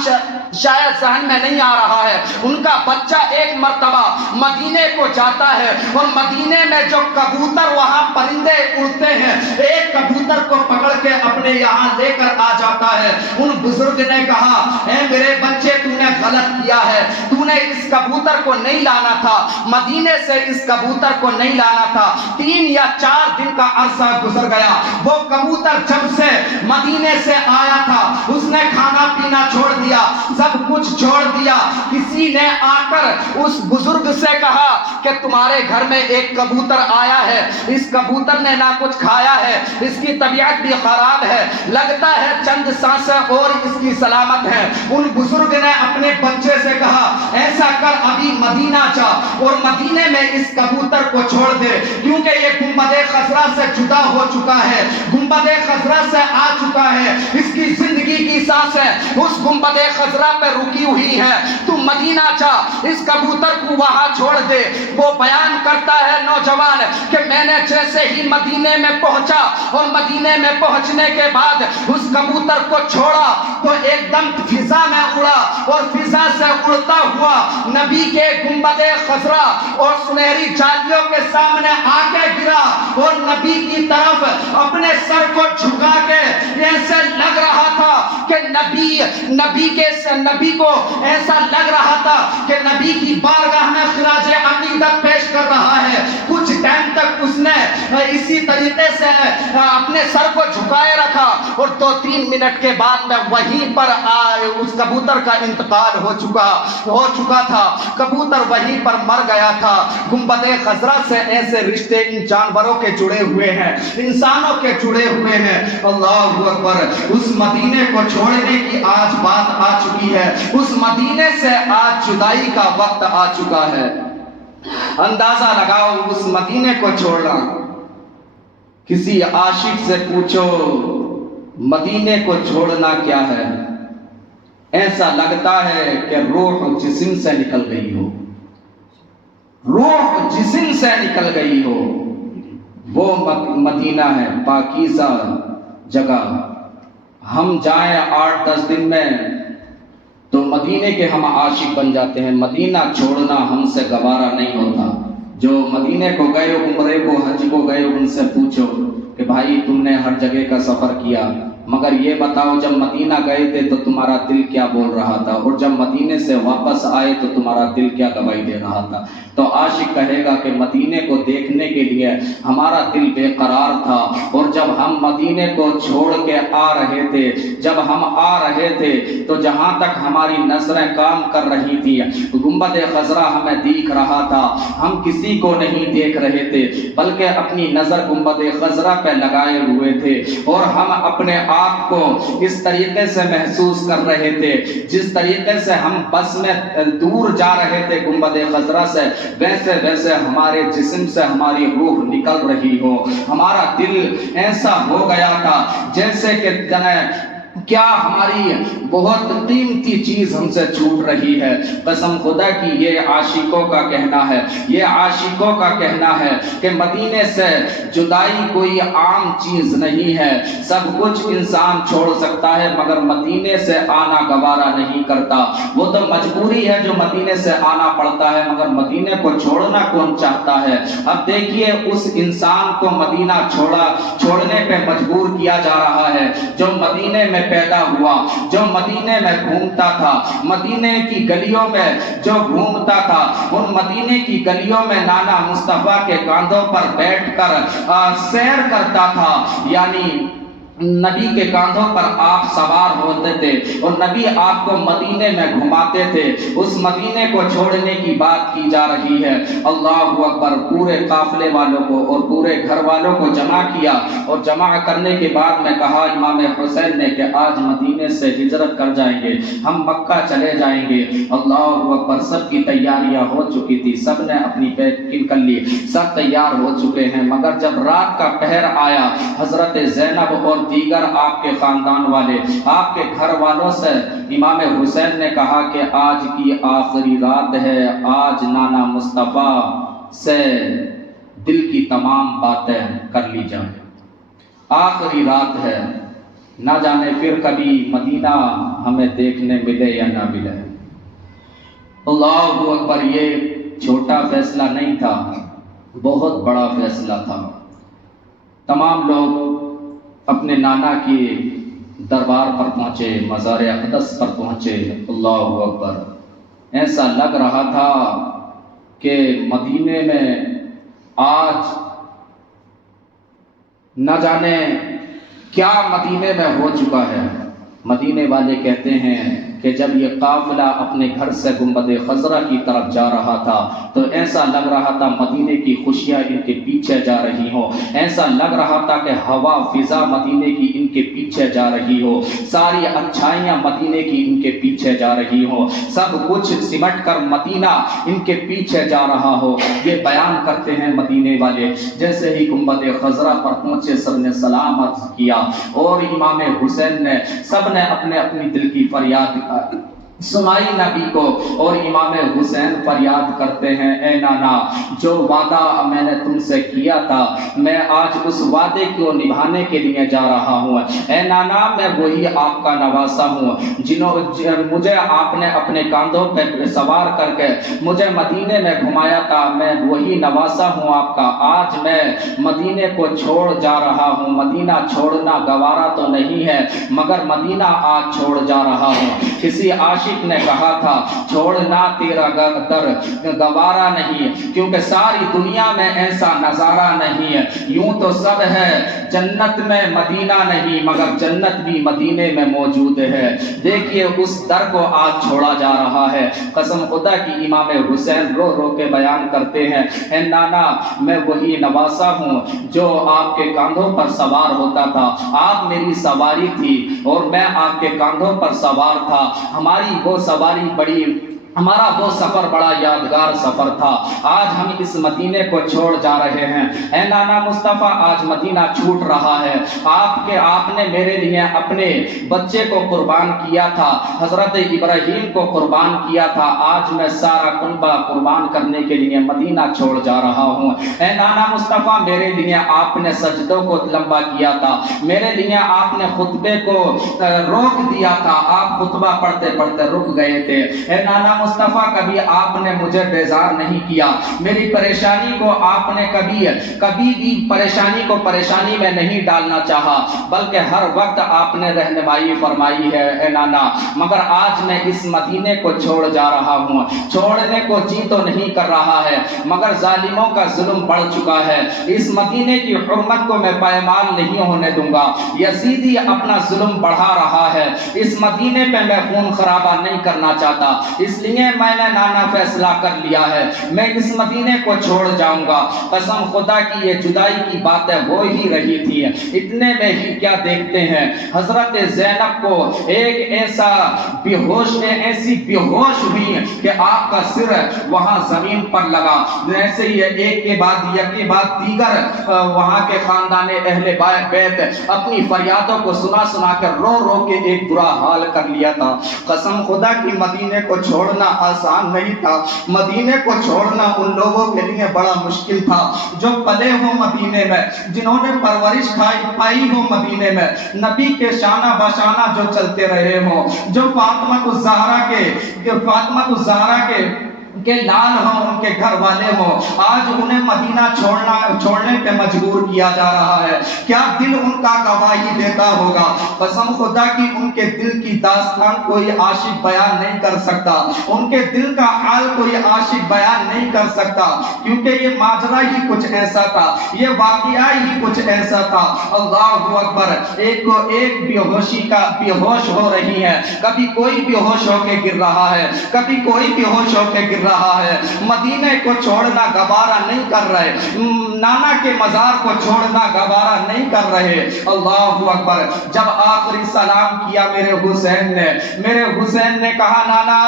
شاید ذہن میں نہیں آ رہا ہے، ان کا بچہ ایک مرتبہ مدینے کو جاتا ہے، اور مدینے میں جو کبوتر وہاں پرندے اڑتے ہیں، ایک کبوتر کو پکڑ کے اپنے یہاں لے کر آ جاتا ہے۔ ان بزرگ نے کہا اے میرے بچے تو نے غلط کیا ہے، تو نے اس کبوتر کو نہیں لانا تھا، مدینے سے اس کبوتر کو نہیں لانا تھا۔ 3 یا 4 دن کا عرصہ گزر گیا، وہ کبوتر جب سے مدینے سے آیا تھا اس نے کھانا پینا چھوڑ دیا، سب کچھ چھوڑ دیا۔ کسی نے آ کر اس بزرگ سے کہا کہ تمہارے گھر میں ایک کبوتر آیا ہے، اس کبوتر نے نہ کچھ کھایا ہے، اس کی طبیعت بھی خراب ہے، لگتا ہے چند سانسیں اور اس کی سلامت ہے۔ ان بزرگ نے اپنے بچے سے کہا ایسا کر، ابھی مدینہ جا اور مدینے میں اس کبوتر کو چھوڑ دے، کیونکہ یہ گنبد خضرا سے جدا ہو چکا ہے، گنبد خضرا سے آ چکا ہے، اس کی زندگی کی سانسیں اس گنبد خضرا پہ رکی ہوئی ہے، تو مدینہ جا اس کبوتر کو وہاں چھوڑ دے۔ وہ بیان کرتا ہے نوجوان کہ میں نے جیسے ہی مدینے میں پہنچا اور مدینے میں پہنچنے کے بعد اس کبوتر کو چھوڑا تو ایک دم فضا میں اڑا اور فضا سے اڑتا ہوا نبی کے گنبد خضرا اور سنہری جالیوں کے سامنے آ کے گرا اور نبی کی طرف اپنے سر کو جھکا کے ایسے لگ رہا تھا کہ نبی کو ایسا لگ رہا تھا کہ نبی کی بارگاہ میں خراج عقیدت پیش کر رہا ہے۔ کچھ ٹائم تک اس نے اسی طریقے سے اپنے سر کو جھکائے رکھا اور 2-3 منٹ کے بعد میں وہیں پر اس کبوتر کا انتقال ہو چکا تھا، کبوتر وہیں پر مر گیا تھا۔ گنبد خضرا سے ایسے رشتے ان جانوروں کے جڑے ہوئے ہیں، انسانوں کے جڑے ہوئے ہیں۔ اللہ اکبر، اس مدینے کو چھوڑنے کی آج بات آ چکی ہے، اس مدینے سے آج جدائی کا وقت آ چکا ہے۔ اندازہ لگاؤ اس مدینے کو چھوڑنا، کسی عاشق سے پوچھو مدینے کو چھوڑنا کیا ہے، ایسا لگتا ہے کہ روح جسم سے نکل گئی ہو، روح جسم سے نکل گئی ہو۔ وہ مدینہ ہے، پاکیزہ جگہ، ہم جائیں 8-10 دن میں تو مدینے کے ہم عاشق بن جاتے ہیں، مدینہ چھوڑنا ہم سے گوارا نہیں ہوتا۔ جو مدینے کو گئے ہو، عمرے کو، حج کو گئے ہو، ان سے پوچھو کہ بھائی تم نے ہر جگہ کا سفر کیا، مگر یہ بتاؤ جب مدینہ گئے تھے تو تمہارا دل کیا بول رہا تھا، اور جب مدینے سے واپس آئے تو تمہارا دل کیا گواہی دے رہا تھا۔ تو عاشق کہے گا کہ مدینے کو دیکھنے کے لیے ہمارا دل بے قرار تھا، اور جب ہم مدینے کو چھوڑ کے آ رہے تھے، جب ہم آ رہے تھے تو جہاں تک ہماری نظریں کام کر رہی تھی گنبد خضرا ہمیں دیکھ رہا تھا، ہم کسی کو نہیں دیکھ رہے تھے بلکہ اپنی نظر گنبد خضرا پہ لگائے ہوئے تھے، اور ہم اپنے آپ کو اس طریقے سے محسوس کر رہے تھے جس طریقے سے ہم بس میں دور جا رہے تھے گنبد خضرا سے، ویسے ہمارے جسم سے ہماری روح نکل رہی ہو، ہمارا دل ایسا ہو گیا تھا جیسے کہ کیا ہماری بہت قیمتی چیز ہم سے چھوٹ رہی ہے۔ قسم خدا کی یہ عاشقوں کا کہنا ہے، یہ عاشقوں کا کہنا ہے کہ مدینے سے جدائی کوئی عام چیز نہیں ہے، سب کچھ انسان چھوڑ سکتا ہے مگر مدینے سے آنا گوارا نہیں کرتا۔ وہ تو مجبوری ہے جو مدینے سے آنا پڑتا ہے، مگر مدینے کو چھوڑنا کون چاہتا ہے؟ اب دیکھیے اس انسان کو مدینہ چھوڑنے پہ مجبور کیا جا رہا ہے جو مدینے میں پیدا ہوا، جو مدینے میں گھومتا تھا، مدینے کی گلیوں میں جو گھومتا تھا، ان مدینے کی گلیوں میں نانا مصطفیٰ کے کاندھوں پر بیٹھ کر سیر کرتا تھا، یعنی نبی کے کاندھوں پر آپ سوار ہوتے تھے اور نبی آپ کو مدینے میں گھماتے تھے۔ اس مدینے کو چھوڑنے کی بات کی جا رہی ہے۔ اللہ اکبر، پورے قافلے والوں کو اور پورے گھر والوں کو جمع کیا، اور جمع کرنے کے بعد میں کہا امام حسین نے کہ آج مدینے سے ہجرت کر جائیں گے، ہم مکہ چلے جائیں گے۔ اللہ اکبر، سب کی تیاریاں ہو چکی تھی، سب نے اپنی پیکنگ کر لی، سب تیار ہو چکے ہیں، مگر جب رات کا پہر آیا حضرت زینب اور دیگر آپ کے خاندان والے، آپ کے گھر والوں سے امام حسین نے کہا کہ آج کی آخری رات ہے، آج نانا مصطفیٰ سے دل کی تمام باتیں کر لی جائیں، آخری رات ہے، نہ جانے پھر کبھی مدینہ ہمیں دیکھنے ملے یا نہ ملے۔ اللہ اکبر، یہ چھوٹا فیصلہ نہیں تھا، بہت بڑا فیصلہ تھا۔ تمام لوگ اپنے نانا کی دربار پر پہنچے، مزار اقدس پر پہنچے۔ اللہ اکبر، ایسا لگ رہا تھا کہ مدینے میں آج نہ جانے کیا مدینے میں ہو چکا ہے۔ مدینے والے کہتے ہیں کہ جب یہ قافلہ اپنے گھر سے گنبد خضرا کی طرف جا رہا تھا تو ایسا لگ رہا تھا مدینے کی خوشیاں ان کے پیچھے جا رہی ہوں، ایسا لگ رہا تھا کہ ہوا فضا مدینے کی ان کے پیچھے جا رہی ہو، ساری اچھائیاں مدینے کی ان کے پیچھے جا رہی ہوں، سب کچھ سمٹ کر مدینہ ان کے پیچھے جا رہا ہو۔ یہ بیان کرتے ہیں مدینے والے۔ جیسے ہی گنبد خضرا پر پہنچے سب نے سلام عرض کیا اور امام حسین نے سب نے اپنے اپنی دل کی فریاد سنائی نبی کو، اور امام حسین فریاد کرتے ہیں اے نانا جو وعدہ میں نے تم سے کیا تھا میں آج اس وعدے کو نبھانے کے لیے جا رہا ہوں۔ اے نانا میں وہی آپ کا نواسا ہوں مجھے آپ نے اپنے کاندھوں پہ سوار کر کے مجھے مدینے میں گھمایا تھا، میں وہی نواسا ہوں آپ کا۔ آج میں مدینے کو چھوڑ جا رہا ہوں، مدینہ چھوڑنا گوارا تو نہیں ہے مگر مدینہ آج چھوڑ جا رہا ہوں۔ کسی عاشق نے کہا تھا چھوڑنا تیرا در گوارا نہیں، کیونکہ ساری دنیا میں ایسا نظارہ نہیں ہے، یوں تو سب ہے جنت میں مدینہ نہیں مگر جنت بھی مدینے میں موجود ہے۔ دیکھیے اس در کو آج چھوڑا جا رہا ہے۔ قسم خدا کی امام حسین رو رو کے بیان کرتے ہیں اے نانا میں وہی نواسا ہوں جو آپ کے کاندھوں پر سوار ہوتا تھا، آپ میری سواری تھی اور میں آپ کے کاندھوں پر سوار تھا۔ ہماری وہ سواری ہمارا وہ سفر بڑا یادگار سفر تھا۔ آج ہم اس مدینے کو چھوڑ جا رہے ہیں۔ اے نانا مصطفیٰ آج مدینہ چھوٹ رہا ہے۔ آپ نے میرے لیے اپنے بچے کو قربان کیا تھا، حضرت ابراہیم کو قربان کیا تھا، آج میں سارا کنبہ قربان کرنے کے لیے مدینہ چھوڑ جا رہا ہوں۔ اے نانا مصطفیٰ میرے لیے آپ نے سجدوں کو لمبا کیا تھا، میرے لیے آپ نے خطبے کو روک دیا تھا، آپ خطبہ پڑھتے پڑھتے رک گئے تھے۔ اے نانا مصطفیٰ کبھی آپ نے مجھے بیزار نہیں کیا، میری پریشانی کو آپ نے کبھی بھی پریشانی میں نہیں ڈالنا چاہا، بلکہ ہر وقت آپ نے رہنمائی فرمائی ہے اے نانا۔ مگر آج میں اس مدینے کو چھوڑ جا رہا ہوں، چھوڑنے کو جی تو نہیں کر رہا ہے مگر ظالموں کا ظلم بڑھ چکا ہے، اس مدینے کی حرمت کو میں پائمال نہیں ہونے دوں گا۔ یزیدی اپنا ظلم بڑھا رہا ہے، اس مدینے پہ میں خون خرابہ نہیں کرنا چاہتا، اس لیے میں نے نانا فیصلہ کر لیا ہے میں اس مدینے کو چھوڑ جاؤں گا۔ قسم خدا کی یہ جدائی کی باتیں وہ ہی رہی تھی، اتنے میں ہی کیا دیکھتے ہیں حضرت زینب کو ایک ایسا ایسی بے ہوش ہوئی کہ آپ کا سر وہاں زمین پر لگا، ایسے ہی ایک کے بعد دیگر وہاں کے خاندان اہل بیت اپنی فریادوں کو سنا کر رو رو کے ایک برا حال کر لیا تھا۔ قسم خدا کی مدینے کو چھوڑنا آسان نہیں تھا، مدینے کو چھوڑنا ان لوگوں کے لیے بڑا مشکل تھا جو پلے ہو مدینے میں، جنہوں نے پرورش پائی ہو مدینے میں، نبی کے شانہ بشانہ جو چلتے رہے ہوں، جو فاطمہ الزہرا کے لال ہوں، ان کے گھر والے ہوں، آج انہیں مدینہ چھوڑنے پہ مجبور کیا جا رہا ہے۔ کیا دل ان کا گواہی دیتا ہوگا؟ قسم خدا کی ان کے دل کی داستان کوئی عاشق بیان نہیں کر سکتا، ان کے دل کا حال کوئی عاشق بیان نہیں کر سکتا، کیونکہ یہ ماجرا ہی کچھ ایسا تھا، یہ واقعہ ہی کچھ ایسا تھا۔ اللہ اکبر، ایک کو ایک بے ہوش ہو رہی ہے، کبھی کوئی بے ہوش ہو کے گر رہا ہے، کبھی کوئی بے ہوش ہو کے گر رہا ہے۔ مدینے کو چھوڑنا گوارا نہیں کر رہے، نانا کے مزار کو چھوڑنا گوارا نہیں کر رہے۔ اللہ اکبر، جب آخری سلام کیا میرے حسین نے کہا نانا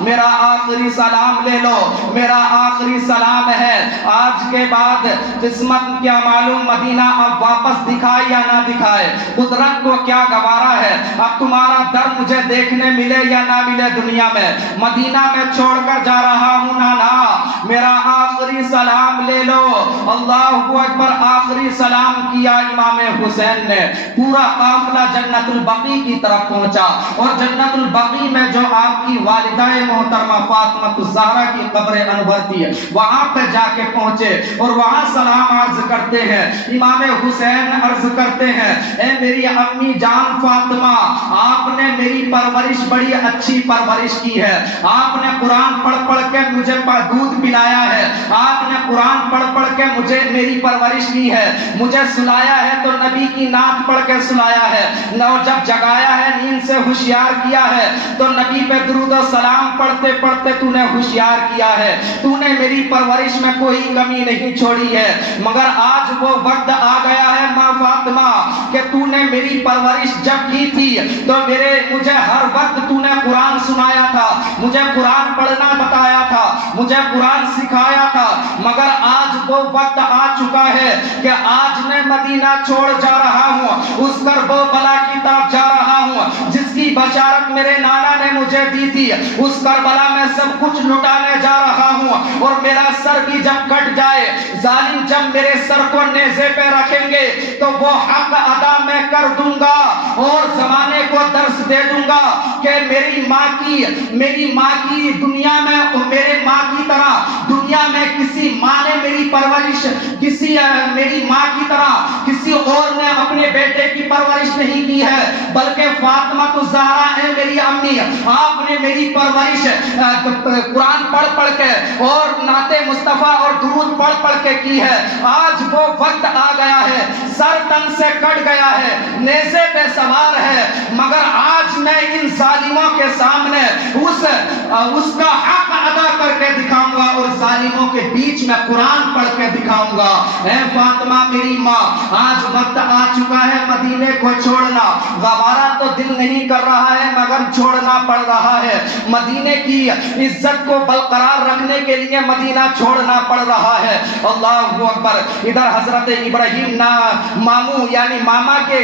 میرا آخری سلام لے لو، میرا آخری سلام ہے، آج کے بعد قسمت کیا معلوم مدینہ اب واپس دکھائے یا نہ دکھائے، قدرت کو کیا گوارا ہے، اب تمہارا در مجھے دیکھنے ملے یا نہ ملے دنیا میں، مدینہ میں چھوڑ کر جا رہا رہا ہوں نانا میرا آخری سلام لے لو. اللہ اکبر. آخری سلام کیا امام حسین نے. پورا قافلہ جنت البقیع کی طرف پہنچا اور جنت البقیع میں جو آپ کی والدہ محترمہ فاطمہ الزہرا کی قبر انور تھی وہاں پہ جا کے پہنچے اور وہاں سلام عرض کرتے ہیں. امام حسین عرض کرتے ہیں اے میری امی جان فاطمہ آپ نے میری پرورش بڑی اچھی پرورش کی ہے. آپ نے قرآن پڑھ پڑھ کے مجھے دودھ پلایا ہے. آپ نے قرآن پڑھ پڑھ کے مجھے میری پرورش کی ہے. مجھے سلایا ہے تو نبی کی نعت پڑھ کے سلایا ہے اور جب جگایا ہے نیند سے ہوشیار کیا ہے تو نبی پہ درود و سلام پڑھتے پڑھتے تو نے ہوشیار کیا ہے. تو نے میری پرورش میں کوئی کمی نہیں چھوڑی ہے. مگر آج وہ وقت آ گیا ہے ماں فاطمہ کہ تو نے میری پرورش جب کی تھی تو مجھے ہر وقت تو نے قرآن سنایا تھا, مجھے قرآن پڑھنا بتایا تھا, مجھے قرآن سکھایا تھا. مگر آج وہ وقت آ چکا ہے کہ آج میں مدینہ چھوڑ جا رہا ہوں, اس کرب و بلا کی طرف جا رہا ہوں جس کی بشارت میرے نانا نے مجھے دی تھی. اس کربلا میں سب کچھ لٹانے جا رہا ہوں اور میرا سر بھی جب کٹ جائے, ظالم جب میرے سر کو نیزے پہ رکھیں گے تو وہ حق ادا میں کر دوں گا اور زمانے کو درس دے دوں گا کہ میری ماں کی دنیا میں میرے ماں کی طرح دنیا میں کسی ماں نے میری پرورش میری ماں کی طرح کسی اور نے اپنے بیٹے کی پرورش نہیں کی ہے, بلکہ فاطمہ الزہرا ہے میری امی, آپ نے میری پرورش قرآن پڑھ پڑھ کے اور نعت مصطفیٰ اور درود پڑھ پڑھ کے کی ہے. آج وہ وقت آ گیا ہے, سر تن سے کٹ گیا ہے, نیزے پہ سوار ہے, مگر آج میں ان ظالموں کے سامنے اس کا حق ادا کر کے دکھاؤں گا اور ظالموں کے بیچ میں قرآن پڑھ کے دکھاؤں گا. اے فاطمہ میری ماں, آج وقت آ چکا ہے مدینے کو چھوڑنا. گوارا تو دل نہیں کر رہا ہے مگر چھوڑنا پڑ رہا ہے. مدینے کی عزت کو برقرار رکھنے کے لیے مدینہ چھوڑنا پڑ رہا ہے. اللہ اکبر. ادھر حضرت ابراہیم ماموں یعنی ماما کے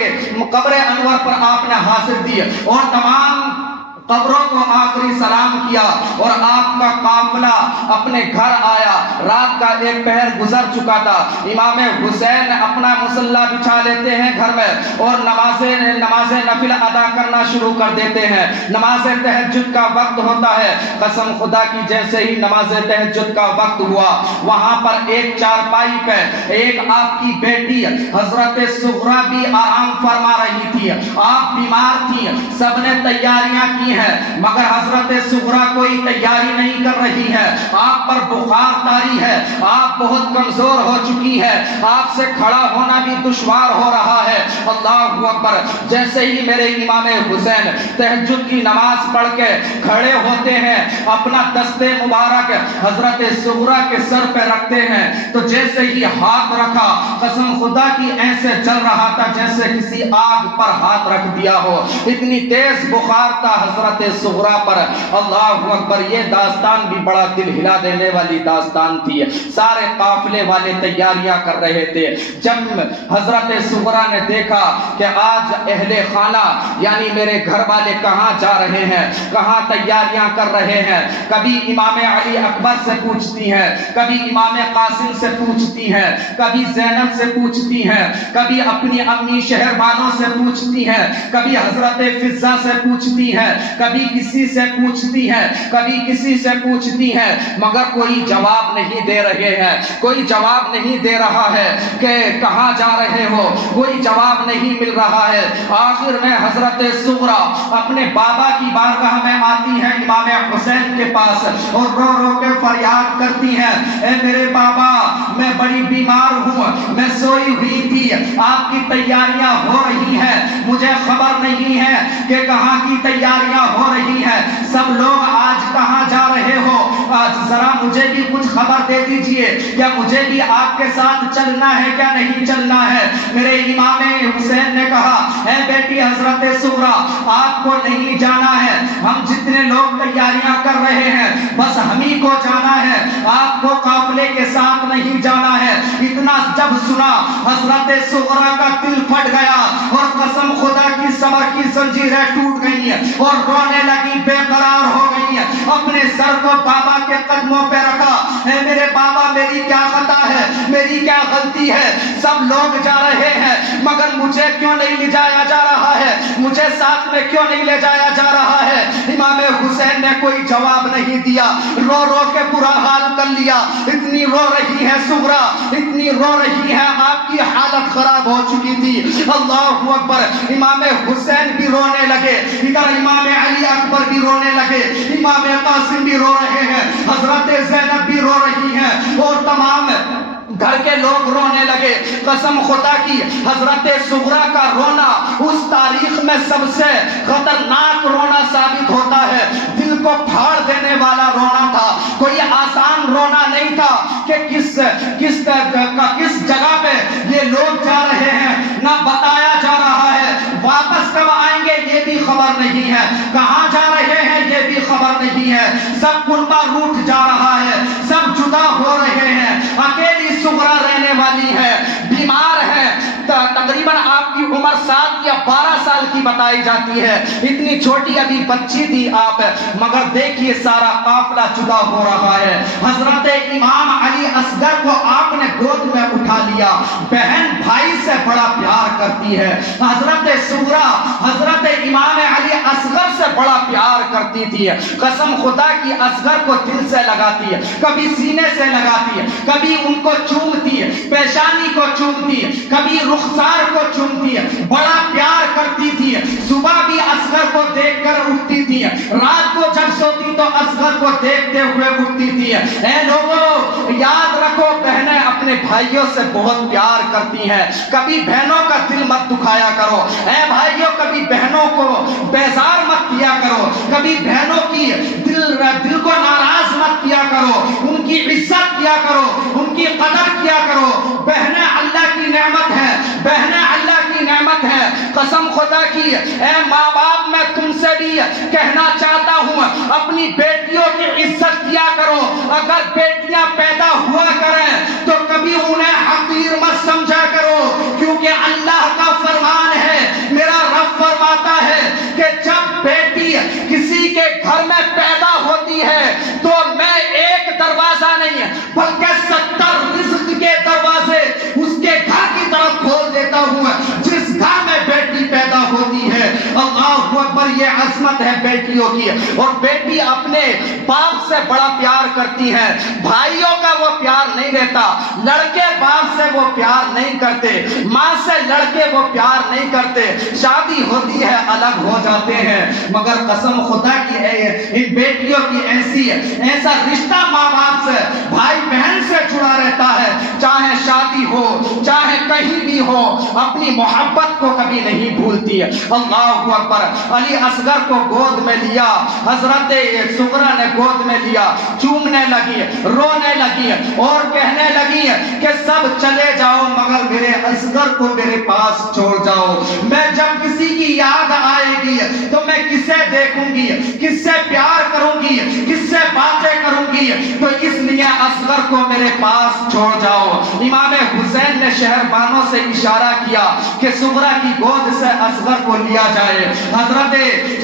قبر انور پر آپ نے حاضر دی اور تمام قبروں کو آخری سلام کیا اور آپ کا قافلہ اپنے گھر آیا. رات کا ایک پہر گزر چکا تھا. امام حسین اپنا مصلی بچھا لیتے ہیں گھر میں اور نماز نفل ادا کرنا شروع کر دیتے ہیں. نماز تہجد کا وقت ہوتا ہے. قسم خدا کی جیسے ہی نماز تہجد کا وقت ہوا وہاں پر ایک چارپائی پہ ایک آپ کی بیٹی حضرت صغرا بھی آرام فرما رہی تھی. آپ بیمار تھی, سب نے تیاریاں کی مگر حضرت صغرا کوئی تیاری نہیں کر رہی ہے. آپ پر بخار طاری ہے, آپ بہت کمزور ہو چکی ہے, آپ سے کھڑا ہونا بھی دشوار ہو رہا ہے. اللہ اکبر. جیسے ہی میرے امام حسین تہجد کی نماز پڑھ کے کھڑے ہوتے ہیں اپنا دستے مبارک حضرت صغرا کے سر پہ رکھتے ہیں تو جیسے ہی ہاتھ رکھا قسم خدا کی ایسے جل رہا تھا جیسے کسی آگ پر ہاتھ رکھ دیا ہو, اتنی تیز بخار تھا حضرت صغرا پر. اللہ اکبر. یہ داستان بھی بڑا دل ہلا دینے والی داستان تھی. سارے قافلے والے تیاریاں کر رہے تھے. جب حضرت صغرا نے دیکھا کہ آج اہل خانہ یعنی میرے گھر والے کہاں جا رہے ہیں, کہاں تیاریاں کر رہے ہیں, کبھی امام علی اکبر سے پوچھتی ہیں, کبھی امام قاسم سے پوچھتی ہیں, کبھی زینب سے پوچھتی ہیں, کبھی اپنی امی شہربانوں سے پوچھتی ہیں, کبھی حضرت فضہ سے پوچھتی ہیں, کبھی کسی سے پوچھتی ہے, کبھی کسی سے پوچھتی ہے, مگر کوئی جواب نہیں دے رہے ہیں. کوئی جواب نہیں دے رہا ہے کہ کہاں جا رہے ہو, کوئی جواب نہیں مل رہا ہے. آخر میں حضرت صغرا اپنے بابا کی بارگاہ میں آتی ہے امام حسین کے پاس اور رو رو کے فریاد کرتی ہیں اے میرے بابا میں بڑی بیمار ہوں, میں سوئی ہوئی تھی, آپ کی تیاریاں ہو رہی ہیں, مجھے خبر نہیں ہے کہ کہاں کی تیاریاں ہو رہی ہیں, سب لوگ آج کہاں جا رہے ہو, ذرا مجھے بھی کچھ خبر دے دیجئے, کیا مجھے بھی آپ کے ساتھ چلنا ہے کیا نہیں چلنا ہے. میرے امام حسین نے کہا اے بیٹی حضرت صغرا آپ کو نہیں جانا ہے, ہم جتنے لوگ تیاریاں کر رہے ہیں بس ہم ہی کو جانا ہے, آپ کو قافلے کے ساتھ نہیں جانا ہے. اتنا جب سنا حضرت صغرا کا دل پھٹ گیا اور قسم خدا کی صبر کی زنجیریں ٹوٹ گئی ہیں اور رونے لگی، بے قرار ہو گئی ہیں، اپنے سر کو بابا کے قدموں پہ رکھا، اے میرے بابا میری کیا خطا ہے، میری کیا غلطی ہے، سب لوگ جا رہے ہیں مگر مجھے کیوں نہیں لے جایا جا رہا ہے، مجھے ساتھ میں کیوں نہیں لے جایا جا رہا ہے؟ امام حسین نے کوئی جواب نہیں دیا، رو رو کے برا حال کر لیا، اتنی رو رہی ہے صغرا، اتنی رو رہی ہے، آپ کی حالت خراب ہو چکی تھی۔ اللہ اکبر، امام حسین بھی رونے لگے، ادھر امام علی اکبر بھی رونے لگے، امام قاسم بھی رو رہے ہیں، حضرت زینب بھی رو رہی ہیں، اور تمام گھر کے لوگ رونے لگے۔ قسم خدا کی حضرت صغرا کا رونا اس تاریخ میں سب سے خطرناک رونا ثابت ہوتا ہے، دل کو پھاڑ دینے والا رونا تھا، کوئی آسان رونا نہیں تھا کہ کس جگہ پہ یہ لوگ جا رہے ہیں، نہ بتایا جا رہا ہے، واپس کب آئیں گے یہ بھی خبر نہیں ہے، کہاں جا رہے ہیں یہ بھی خبر نہیں ہے، سب کنبہ روٹھ جا رہا ہے، سب جدا ہو رہے ہیں، اکیلی صغرا رہنے والی ہے، بیمار ہے، تقریباً آپ کی عمر 7 یا 12 سال کی بتائی جاتی ہے، اتنی چھوٹی ابھی بچی تھی آپ، مگر دیکھیے سارا قافلہ جدا ہو رہا ہے۔ حضرت امام علی اصغر کو آپ نے گود میں اٹھا لیا، بہن بھائی سے بڑا پیار کرتی ہے، حضرت صغرا حضرت امام علی اصغر سے بڑا پیار کرتی تھی، قسم خدا کی اصغر کو دل سے لگاتی ہے، کبھی سینے سے لگاتی ہے، کبھی ان کو چومتی ہے، پیشانی کو چومتی ہے، کبھی رخسار کو چومتی ہے، بڑا پیار کرتی تھی، صبح بھی اصغر کو دیکھ کر اٹھتی تھی، رات کو جب سوتی تو اصغر کو دیکھتے ہوئے اٹھتی تھی۔ اے لوگوں یاد رکھو، بہنیں اپنے بھائیوں سے بہت پیار کرتی ہیں، کبھی بہنوں کا دل مت دکھایا کرو، اے بھائیوں کبھی بہنوں کو بیزار مت کیا کرو، کبھی بہنوں کی دل کو ناراض مت کیا کرو، ان کی عزت کیا کرو، ان کی قدر کیا کرو، بہنیں اللہ کی نعمت ہے، بہنیں اللہ کی نعمت ہے، قسم خدا کی اے ماں باپ میں تم سے بھی کہنا چاہتا ہوں اپنی بیٹیوں کی عزت کیا کرو، اگر بیٹیاں پیدا ہوا کریں تو کبھی انہیں حقیر مت سمجھا کرو، کیونکہ اللہ کا فرمان ہے، میرا رب فرماتا ہے کہ جب بیٹی کسی کے گھر میں پیدا ہوتی ہے تو میں ایک دروازہ نہیں بلکہ 70 رزق کے دروازے اس کے گھر کی طرف کھول دیتا ہوں، جس گھر میں بیٹی پیدا ہوتی ہے۔ اللہ اکبر، یہ عظمت ہے بیٹیوں کی، اور بیٹی اپنے باپ سے بڑا پیار کرتی ہے، بھائیوں کا وہ پیار نہیں دیتا، لڑکے باپ سے وہ پیار نہیں کرتے، ماں سے لڑکے وہ پیار نہیں کرتے، شادی ہوتی ہے الگ ہو جاتے ہیں، مگر قسم خدا کی ان بیٹیوں کی ایسا رشتہ ماں باپ سے بھائی بہن سے جڑا رہتا ہے، چاہے شادی ہو چاہے کہیں بھی ہو، اپنی محبت کو کبھی نہیں بھولتی ہے۔ اللہ اکبر، علی اصغر کو گود میں لیا، حضرت صغرا نے گود میں لیا، چومنے لگی، رونے لگی اور کہنے لگی کہ سب چلے جاؤ مگر میرے اصغر کو میرے پاس چھوڑ جاؤ، میں جب کسی کی یاد آئے گی تو میں کسے دیکھوں گی، کس سے پیار کروں گی، کس سے باتیں کروں گی، تو اس لیے اصغر کو میرے پاس چھوڑ جاؤ۔ امام حسین نے شہربانوں سے اشارہ کیا کہ صغرا کی گود سے اصغر کو لیا جائے، حضرت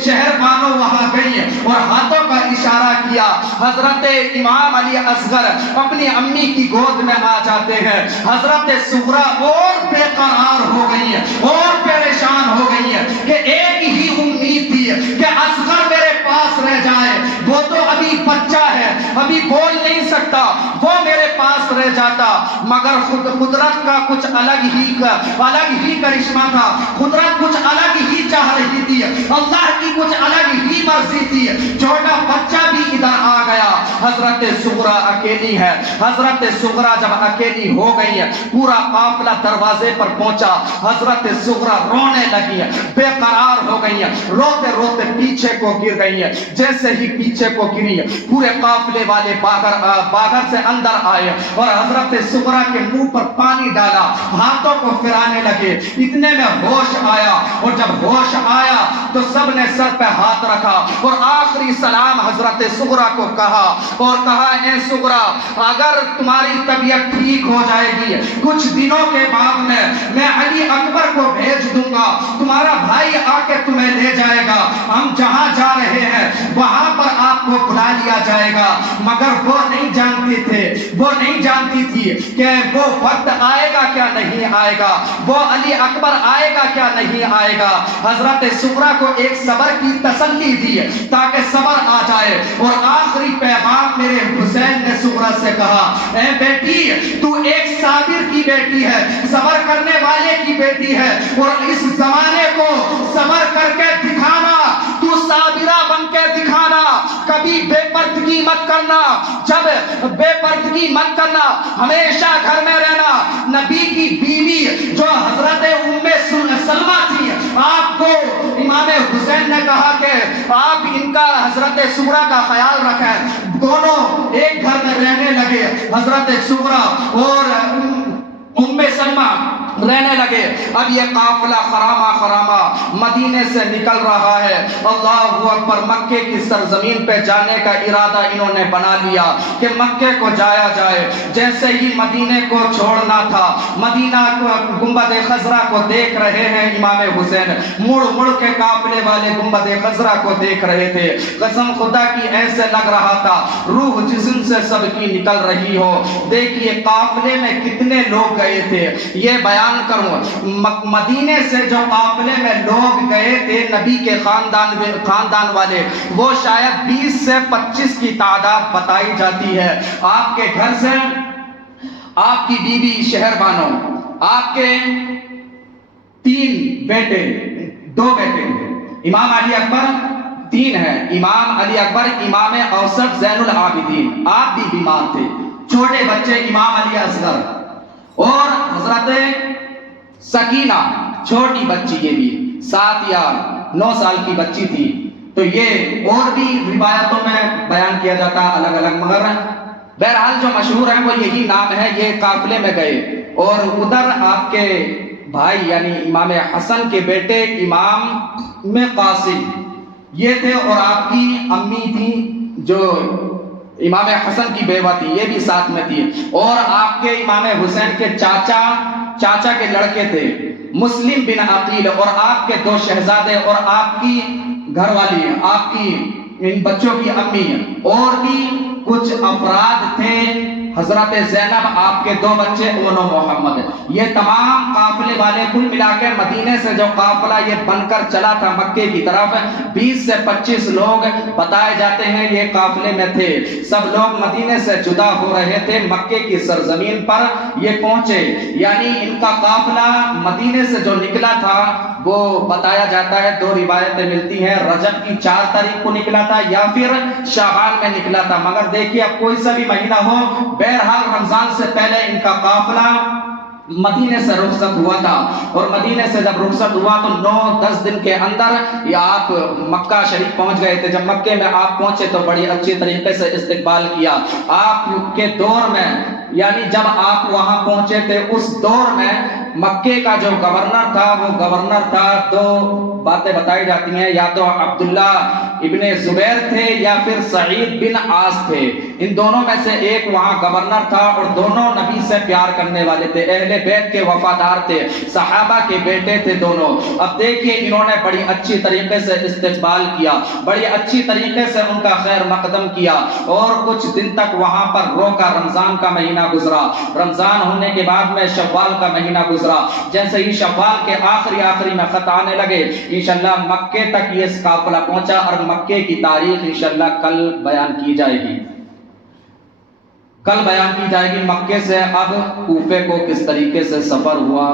شہربانوں وہاں گئی اور ہاتھوں کا اشارہ کیا، حضرت امام علی اصغر اپنی امی کی گود میں آ جاتے ہیں، حضرت صغرا اور بے قرار ہو گئی ہے اور پریشان ہو گئی ہے کہ ایک ہی امید تھی کہ اصغر میرے پاس رہ جائے، وہ تو ابھی بچہ ہے، ابھی بول نہیں سکتا، وہ میرے پاس رہ جاتا، مگر قدرت کا کچھ الگ ہی کرشمہ تھا، قدرت کچھ الگ ہی چاہ رہی تھی، اللہ کی کچھ الگ ہی مرضی تھی، چھوٹا بچہ بھی ادھر آ گیا، حضرت صغرا اکیلی ہے، حضرت صغرا جب اکیلی ہو گئی ہے، پورا قافلہ دروازے پر پہنچا، حضرت صغرا رونے لگی ہے، بے قرار ہو گئی ہے، روتے روتے پیچھے کو گر گئی ہے، جیسے ہی پیچھے کو گری ہے پورے قافلے والے باغر سے اندر آئے اور حضرت صغرا کے منہ پر پانی ڈالا، ہاتھوں کو پھرانے لگے، اتنے میں ہوش آیا، اور جب ہوش آیا تو سب نے سر پہ ہاتھ رکھا اور آخری سلام حضرت صغرا کو کہا اور کہا اے صغرا اگر تمہاری طبیعت ٹھیک ہو جائے گی کچھ دنوں کے بعد میں علی اکبر کو بھیج دوں گا، تمہارا بھائی آ کے ہم جہاں جا رہے ہیں وہاں پر آپ کو بلا لیا جائے گا. مگر وہ نہیں جانتے تھے, وہ نہیں جانتی تھی کہ وہ وقت آئے گا کیا نہیں آئے گا, وہ علی اکبر آئے گا کیا نہیں آئے گا. حضرت سغرا کو ایک صبر کی تسلی دی تاکہ صبر آ جائے. اور آخری پیغام میرے حسین نے سغرا سے کہا, اے بیٹی تو ایک صابر کی بیٹی ہے, صبر کرنے والے کی بیٹی ہے, اور اس زمانے کو صبر کر کے دکھانا, تو صابرہ بن کے دکھانا, کبھی بے پردگی مت کرنا. جب بے پردگی مت کرنا, ہمیشہ گھر میں رہنا. نبی کی بیوی جو حضرت ام سلمہ تھی, آپ کو امام حسین نے کہا کہ آپ ان کا حضرت سغرا کا خیال رکھیں. دونوں ایک گھر میں رہنے لگے, حضرت سغرا اور ام سلمہ رہنے لگے. اب یہ قافلہ خرامہ خرامہ مدینے سے نکل رہا ہے. اللہ اکبر. مکے کی سرزمین پہ جانے کا ارادہ انہوں نے بنا لیا کہ مکے کو جایا جائے. جیسے ہی مدینے کو چھوڑنا تھا, مدینہ گنبد خضرا کو دیکھ رہے ہیں امام حسین, مڑ مڑ کے قافلے والے گنبد خضرا کو دیکھ رہے تھے. قسم خدا کی ایسے لگ رہا تھا روح جسم سے سب کی نکل رہی ہو. دیکھیے قافلے میں کتنے لوگ گئے تھے, یہ بیان کروں. مدینے سے جو قافلے میں لوگ گئے تھے نبی کے خاندان والے, وہ شاید 20 سے 25 کی تعداد بتائی جاتی ہے. آپ کے گھر سے آپ کی بیوی شہر بانو, آپ کے 3 بیٹے, 2 بیٹے, امام علی اکبر 3 ہیں, امام علی اکبر امام اوسط زین العابدین, آپ بھی بیمار تھے. چھوٹے بچے امام علی اصغر, اور حضرت سکینہ چھوٹی بچی, یہ بھی 7 یا 9 سال کی بچی تھی. تو یہ اور بھی روایتوں میں بیان کیا جاتا الگ الگ, مگر بہرحال جو مشہور ہے وہ یہی نام ہے. یہ قافلے میں گئے, اور ادھر آپ کے بھائی یعنی امام حسن کے بیٹے امام قاسم یہ تھے, اور آپ کی امی تھی جو امام حسن کی بیوہ تھی, یہ بھی ساتھ میں تھی. اور آپ کے امام حسین کے چاچا کے لڑکے تھے مسلم بن عقیل, اور آپ کے 2 شہزادے, اور آپ کی گھر والی, آپ کی ان بچوں کی امی, اور بھی کچھ افراد تھے. حضرت زینب, آپ کے 2 بچے امن و محمد. یہ تمام قافلے والے کل ملا کے مدینے سے جو قافلہ یہ بن کر چلا تھا مکے کی طرف, 20 سے 25 لوگ بتائے جاتے ہیں یہ قافلے میں تھے. سب لوگ مدینے سے جدا ہو رہے تھے, مکے کی سرزمین پر یہ پہنچے. یعنی ان کا قافلہ مدینے سے جو نکلا تھا وہ بتایا جاتا ہے, 2 روایتیں ملتی ہیں, رجب کی 4 تاریخ کو نکلا تھا یا پھر شعبان میں نکلا تھا. مگر دیکھیے اب کوئی سا بھی مہینہ ہو, بہرحال رمضان سے پہلے ان کا قافلہ مدینے سے رخصت ہوا تھا. اور مدینے سے جب رخصت ہوا تو 9-10 دن کے اندر یہ آپ مکہ شریف پہنچ گئے تھے. جب مکے میں آپ پہنچے تو بڑی اچھی طریقے سے استقبال کیا. آپ کے دور میں یعنی جب آپ وہاں پہنچے تھے اس دور میں مکے کا جو گورنر تھا وہ گورنر تھا, 2 باتیں بتائی جاتی ہیں, یا تو عبداللہ ابن زبیر تھے یا پھر سعید بن عاص تھے. ان دونوں میں سے ایک وہاں گورنر تھا, اور دونوں نبی سے پیار کرنے والے تھے, اہل بیت کے وفادار تھے, صحابہ کے بیٹے تھے دونوں. اب دیکھیے انہوں نے بڑی اچھی طریقے سے استقبال کیا, بڑی اچھی طریقے سے ان کا خیر مقدم کیا, اور کچھ دن تک وہاں پر روکا. رمضان کا مہینہ گزرا, رمضان ہونے کے بعد میں شوال کا مہینہ گزرا. جیسے ہی شوال کے آخری میں خط آنے لگے, انشاءاللہ مکے تک یہ قافلہ پہنچا, اور مکے کی تاریخ انشاءاللہ کل بیان کی جائے گی. مکے سے اب کوفے کو کس طریقے سے سفر ہوا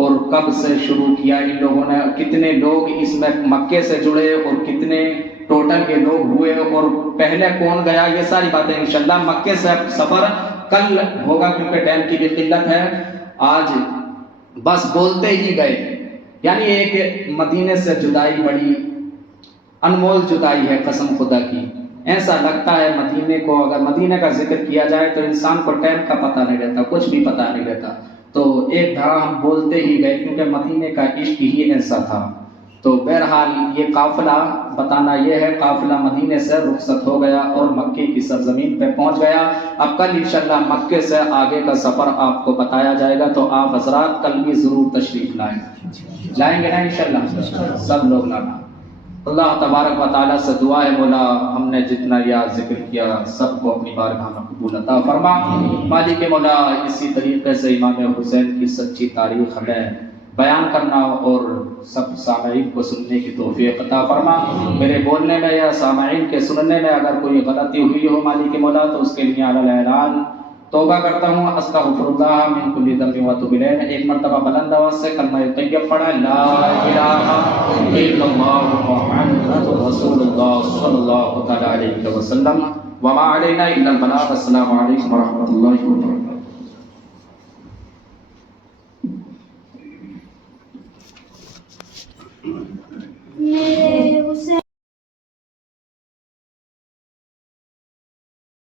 اور کب سے شروع کیا, ان لوگوں نے کتنے لوگ اس میں مکے سے جڑے اور کتنے ٹوٹل کے لوگ ہوئے, اور پہلے کون گیا, یہ ساری باتیں انشاءاللہ مکے سے سفر کل ہوگا, کیونکہ ٹائم کی بھی قلت ہے. آج بس بولتے ہی گئے. یعنی ایک مدینے سے جدائی بڑی انمول جدائی ہے قسم خدا کی. ایسا لگتا ہے مدینے کو, اگر مدینے کا ذکر کیا جائے تو انسان کو ٹائم کا پتہ نہیں رہتا, کچھ بھی پتہ نہیں رہتا. تو ایک دھڑا ہم بولتے ہی گئے, کیونکہ مدینے کا عشق ہی ایسا تھا. تو بہرحال یہ قافلہ بتانا یہ ہے, قافلہ مدینے سے رخصت ہو گیا اور مکے کی سرزمین پہ پہنچ گیا. اب کل انشاءاللہ مکے سے آگے کا سفر آپ کو بتایا جائے گا, تو آپ حضرات کل بھی ضرور تشریف لائیں گے نا انشاءاللہ, سب لوگ لانا. اللہ تبارک و تعالیٰ سے دعا ہے مولا ہم نے جتنا یا ذکر کیا سب کو اپنی بارگاہ میں قبول عطا فرما. مالک مولا اسی طریقے سے امام حسین کی سچی تاریخ ہمیں بیان کرنا اور سب سامعین کو سننے کی توفیق عطا فرما. میرے بولنے میں یا سامعین کے سننے میں اگر کوئی غلطی ہوئی ہو مالک مولا تو اس کے لیے علی الاعلان توبہ کرتا ہوں. استغفر اللہ من کل ذنب واتوب الیہ. ایک مرتبہ بلند آواز سے کلمہ طیب پڑھا لا الہ الا اللہ محمد رسول اللہ صلی اللہ تعالی علیہ وسلم. وما علینا الا البلاغ. السلام علیکم ورحمۃ اللہ وبرکاتہ. میرے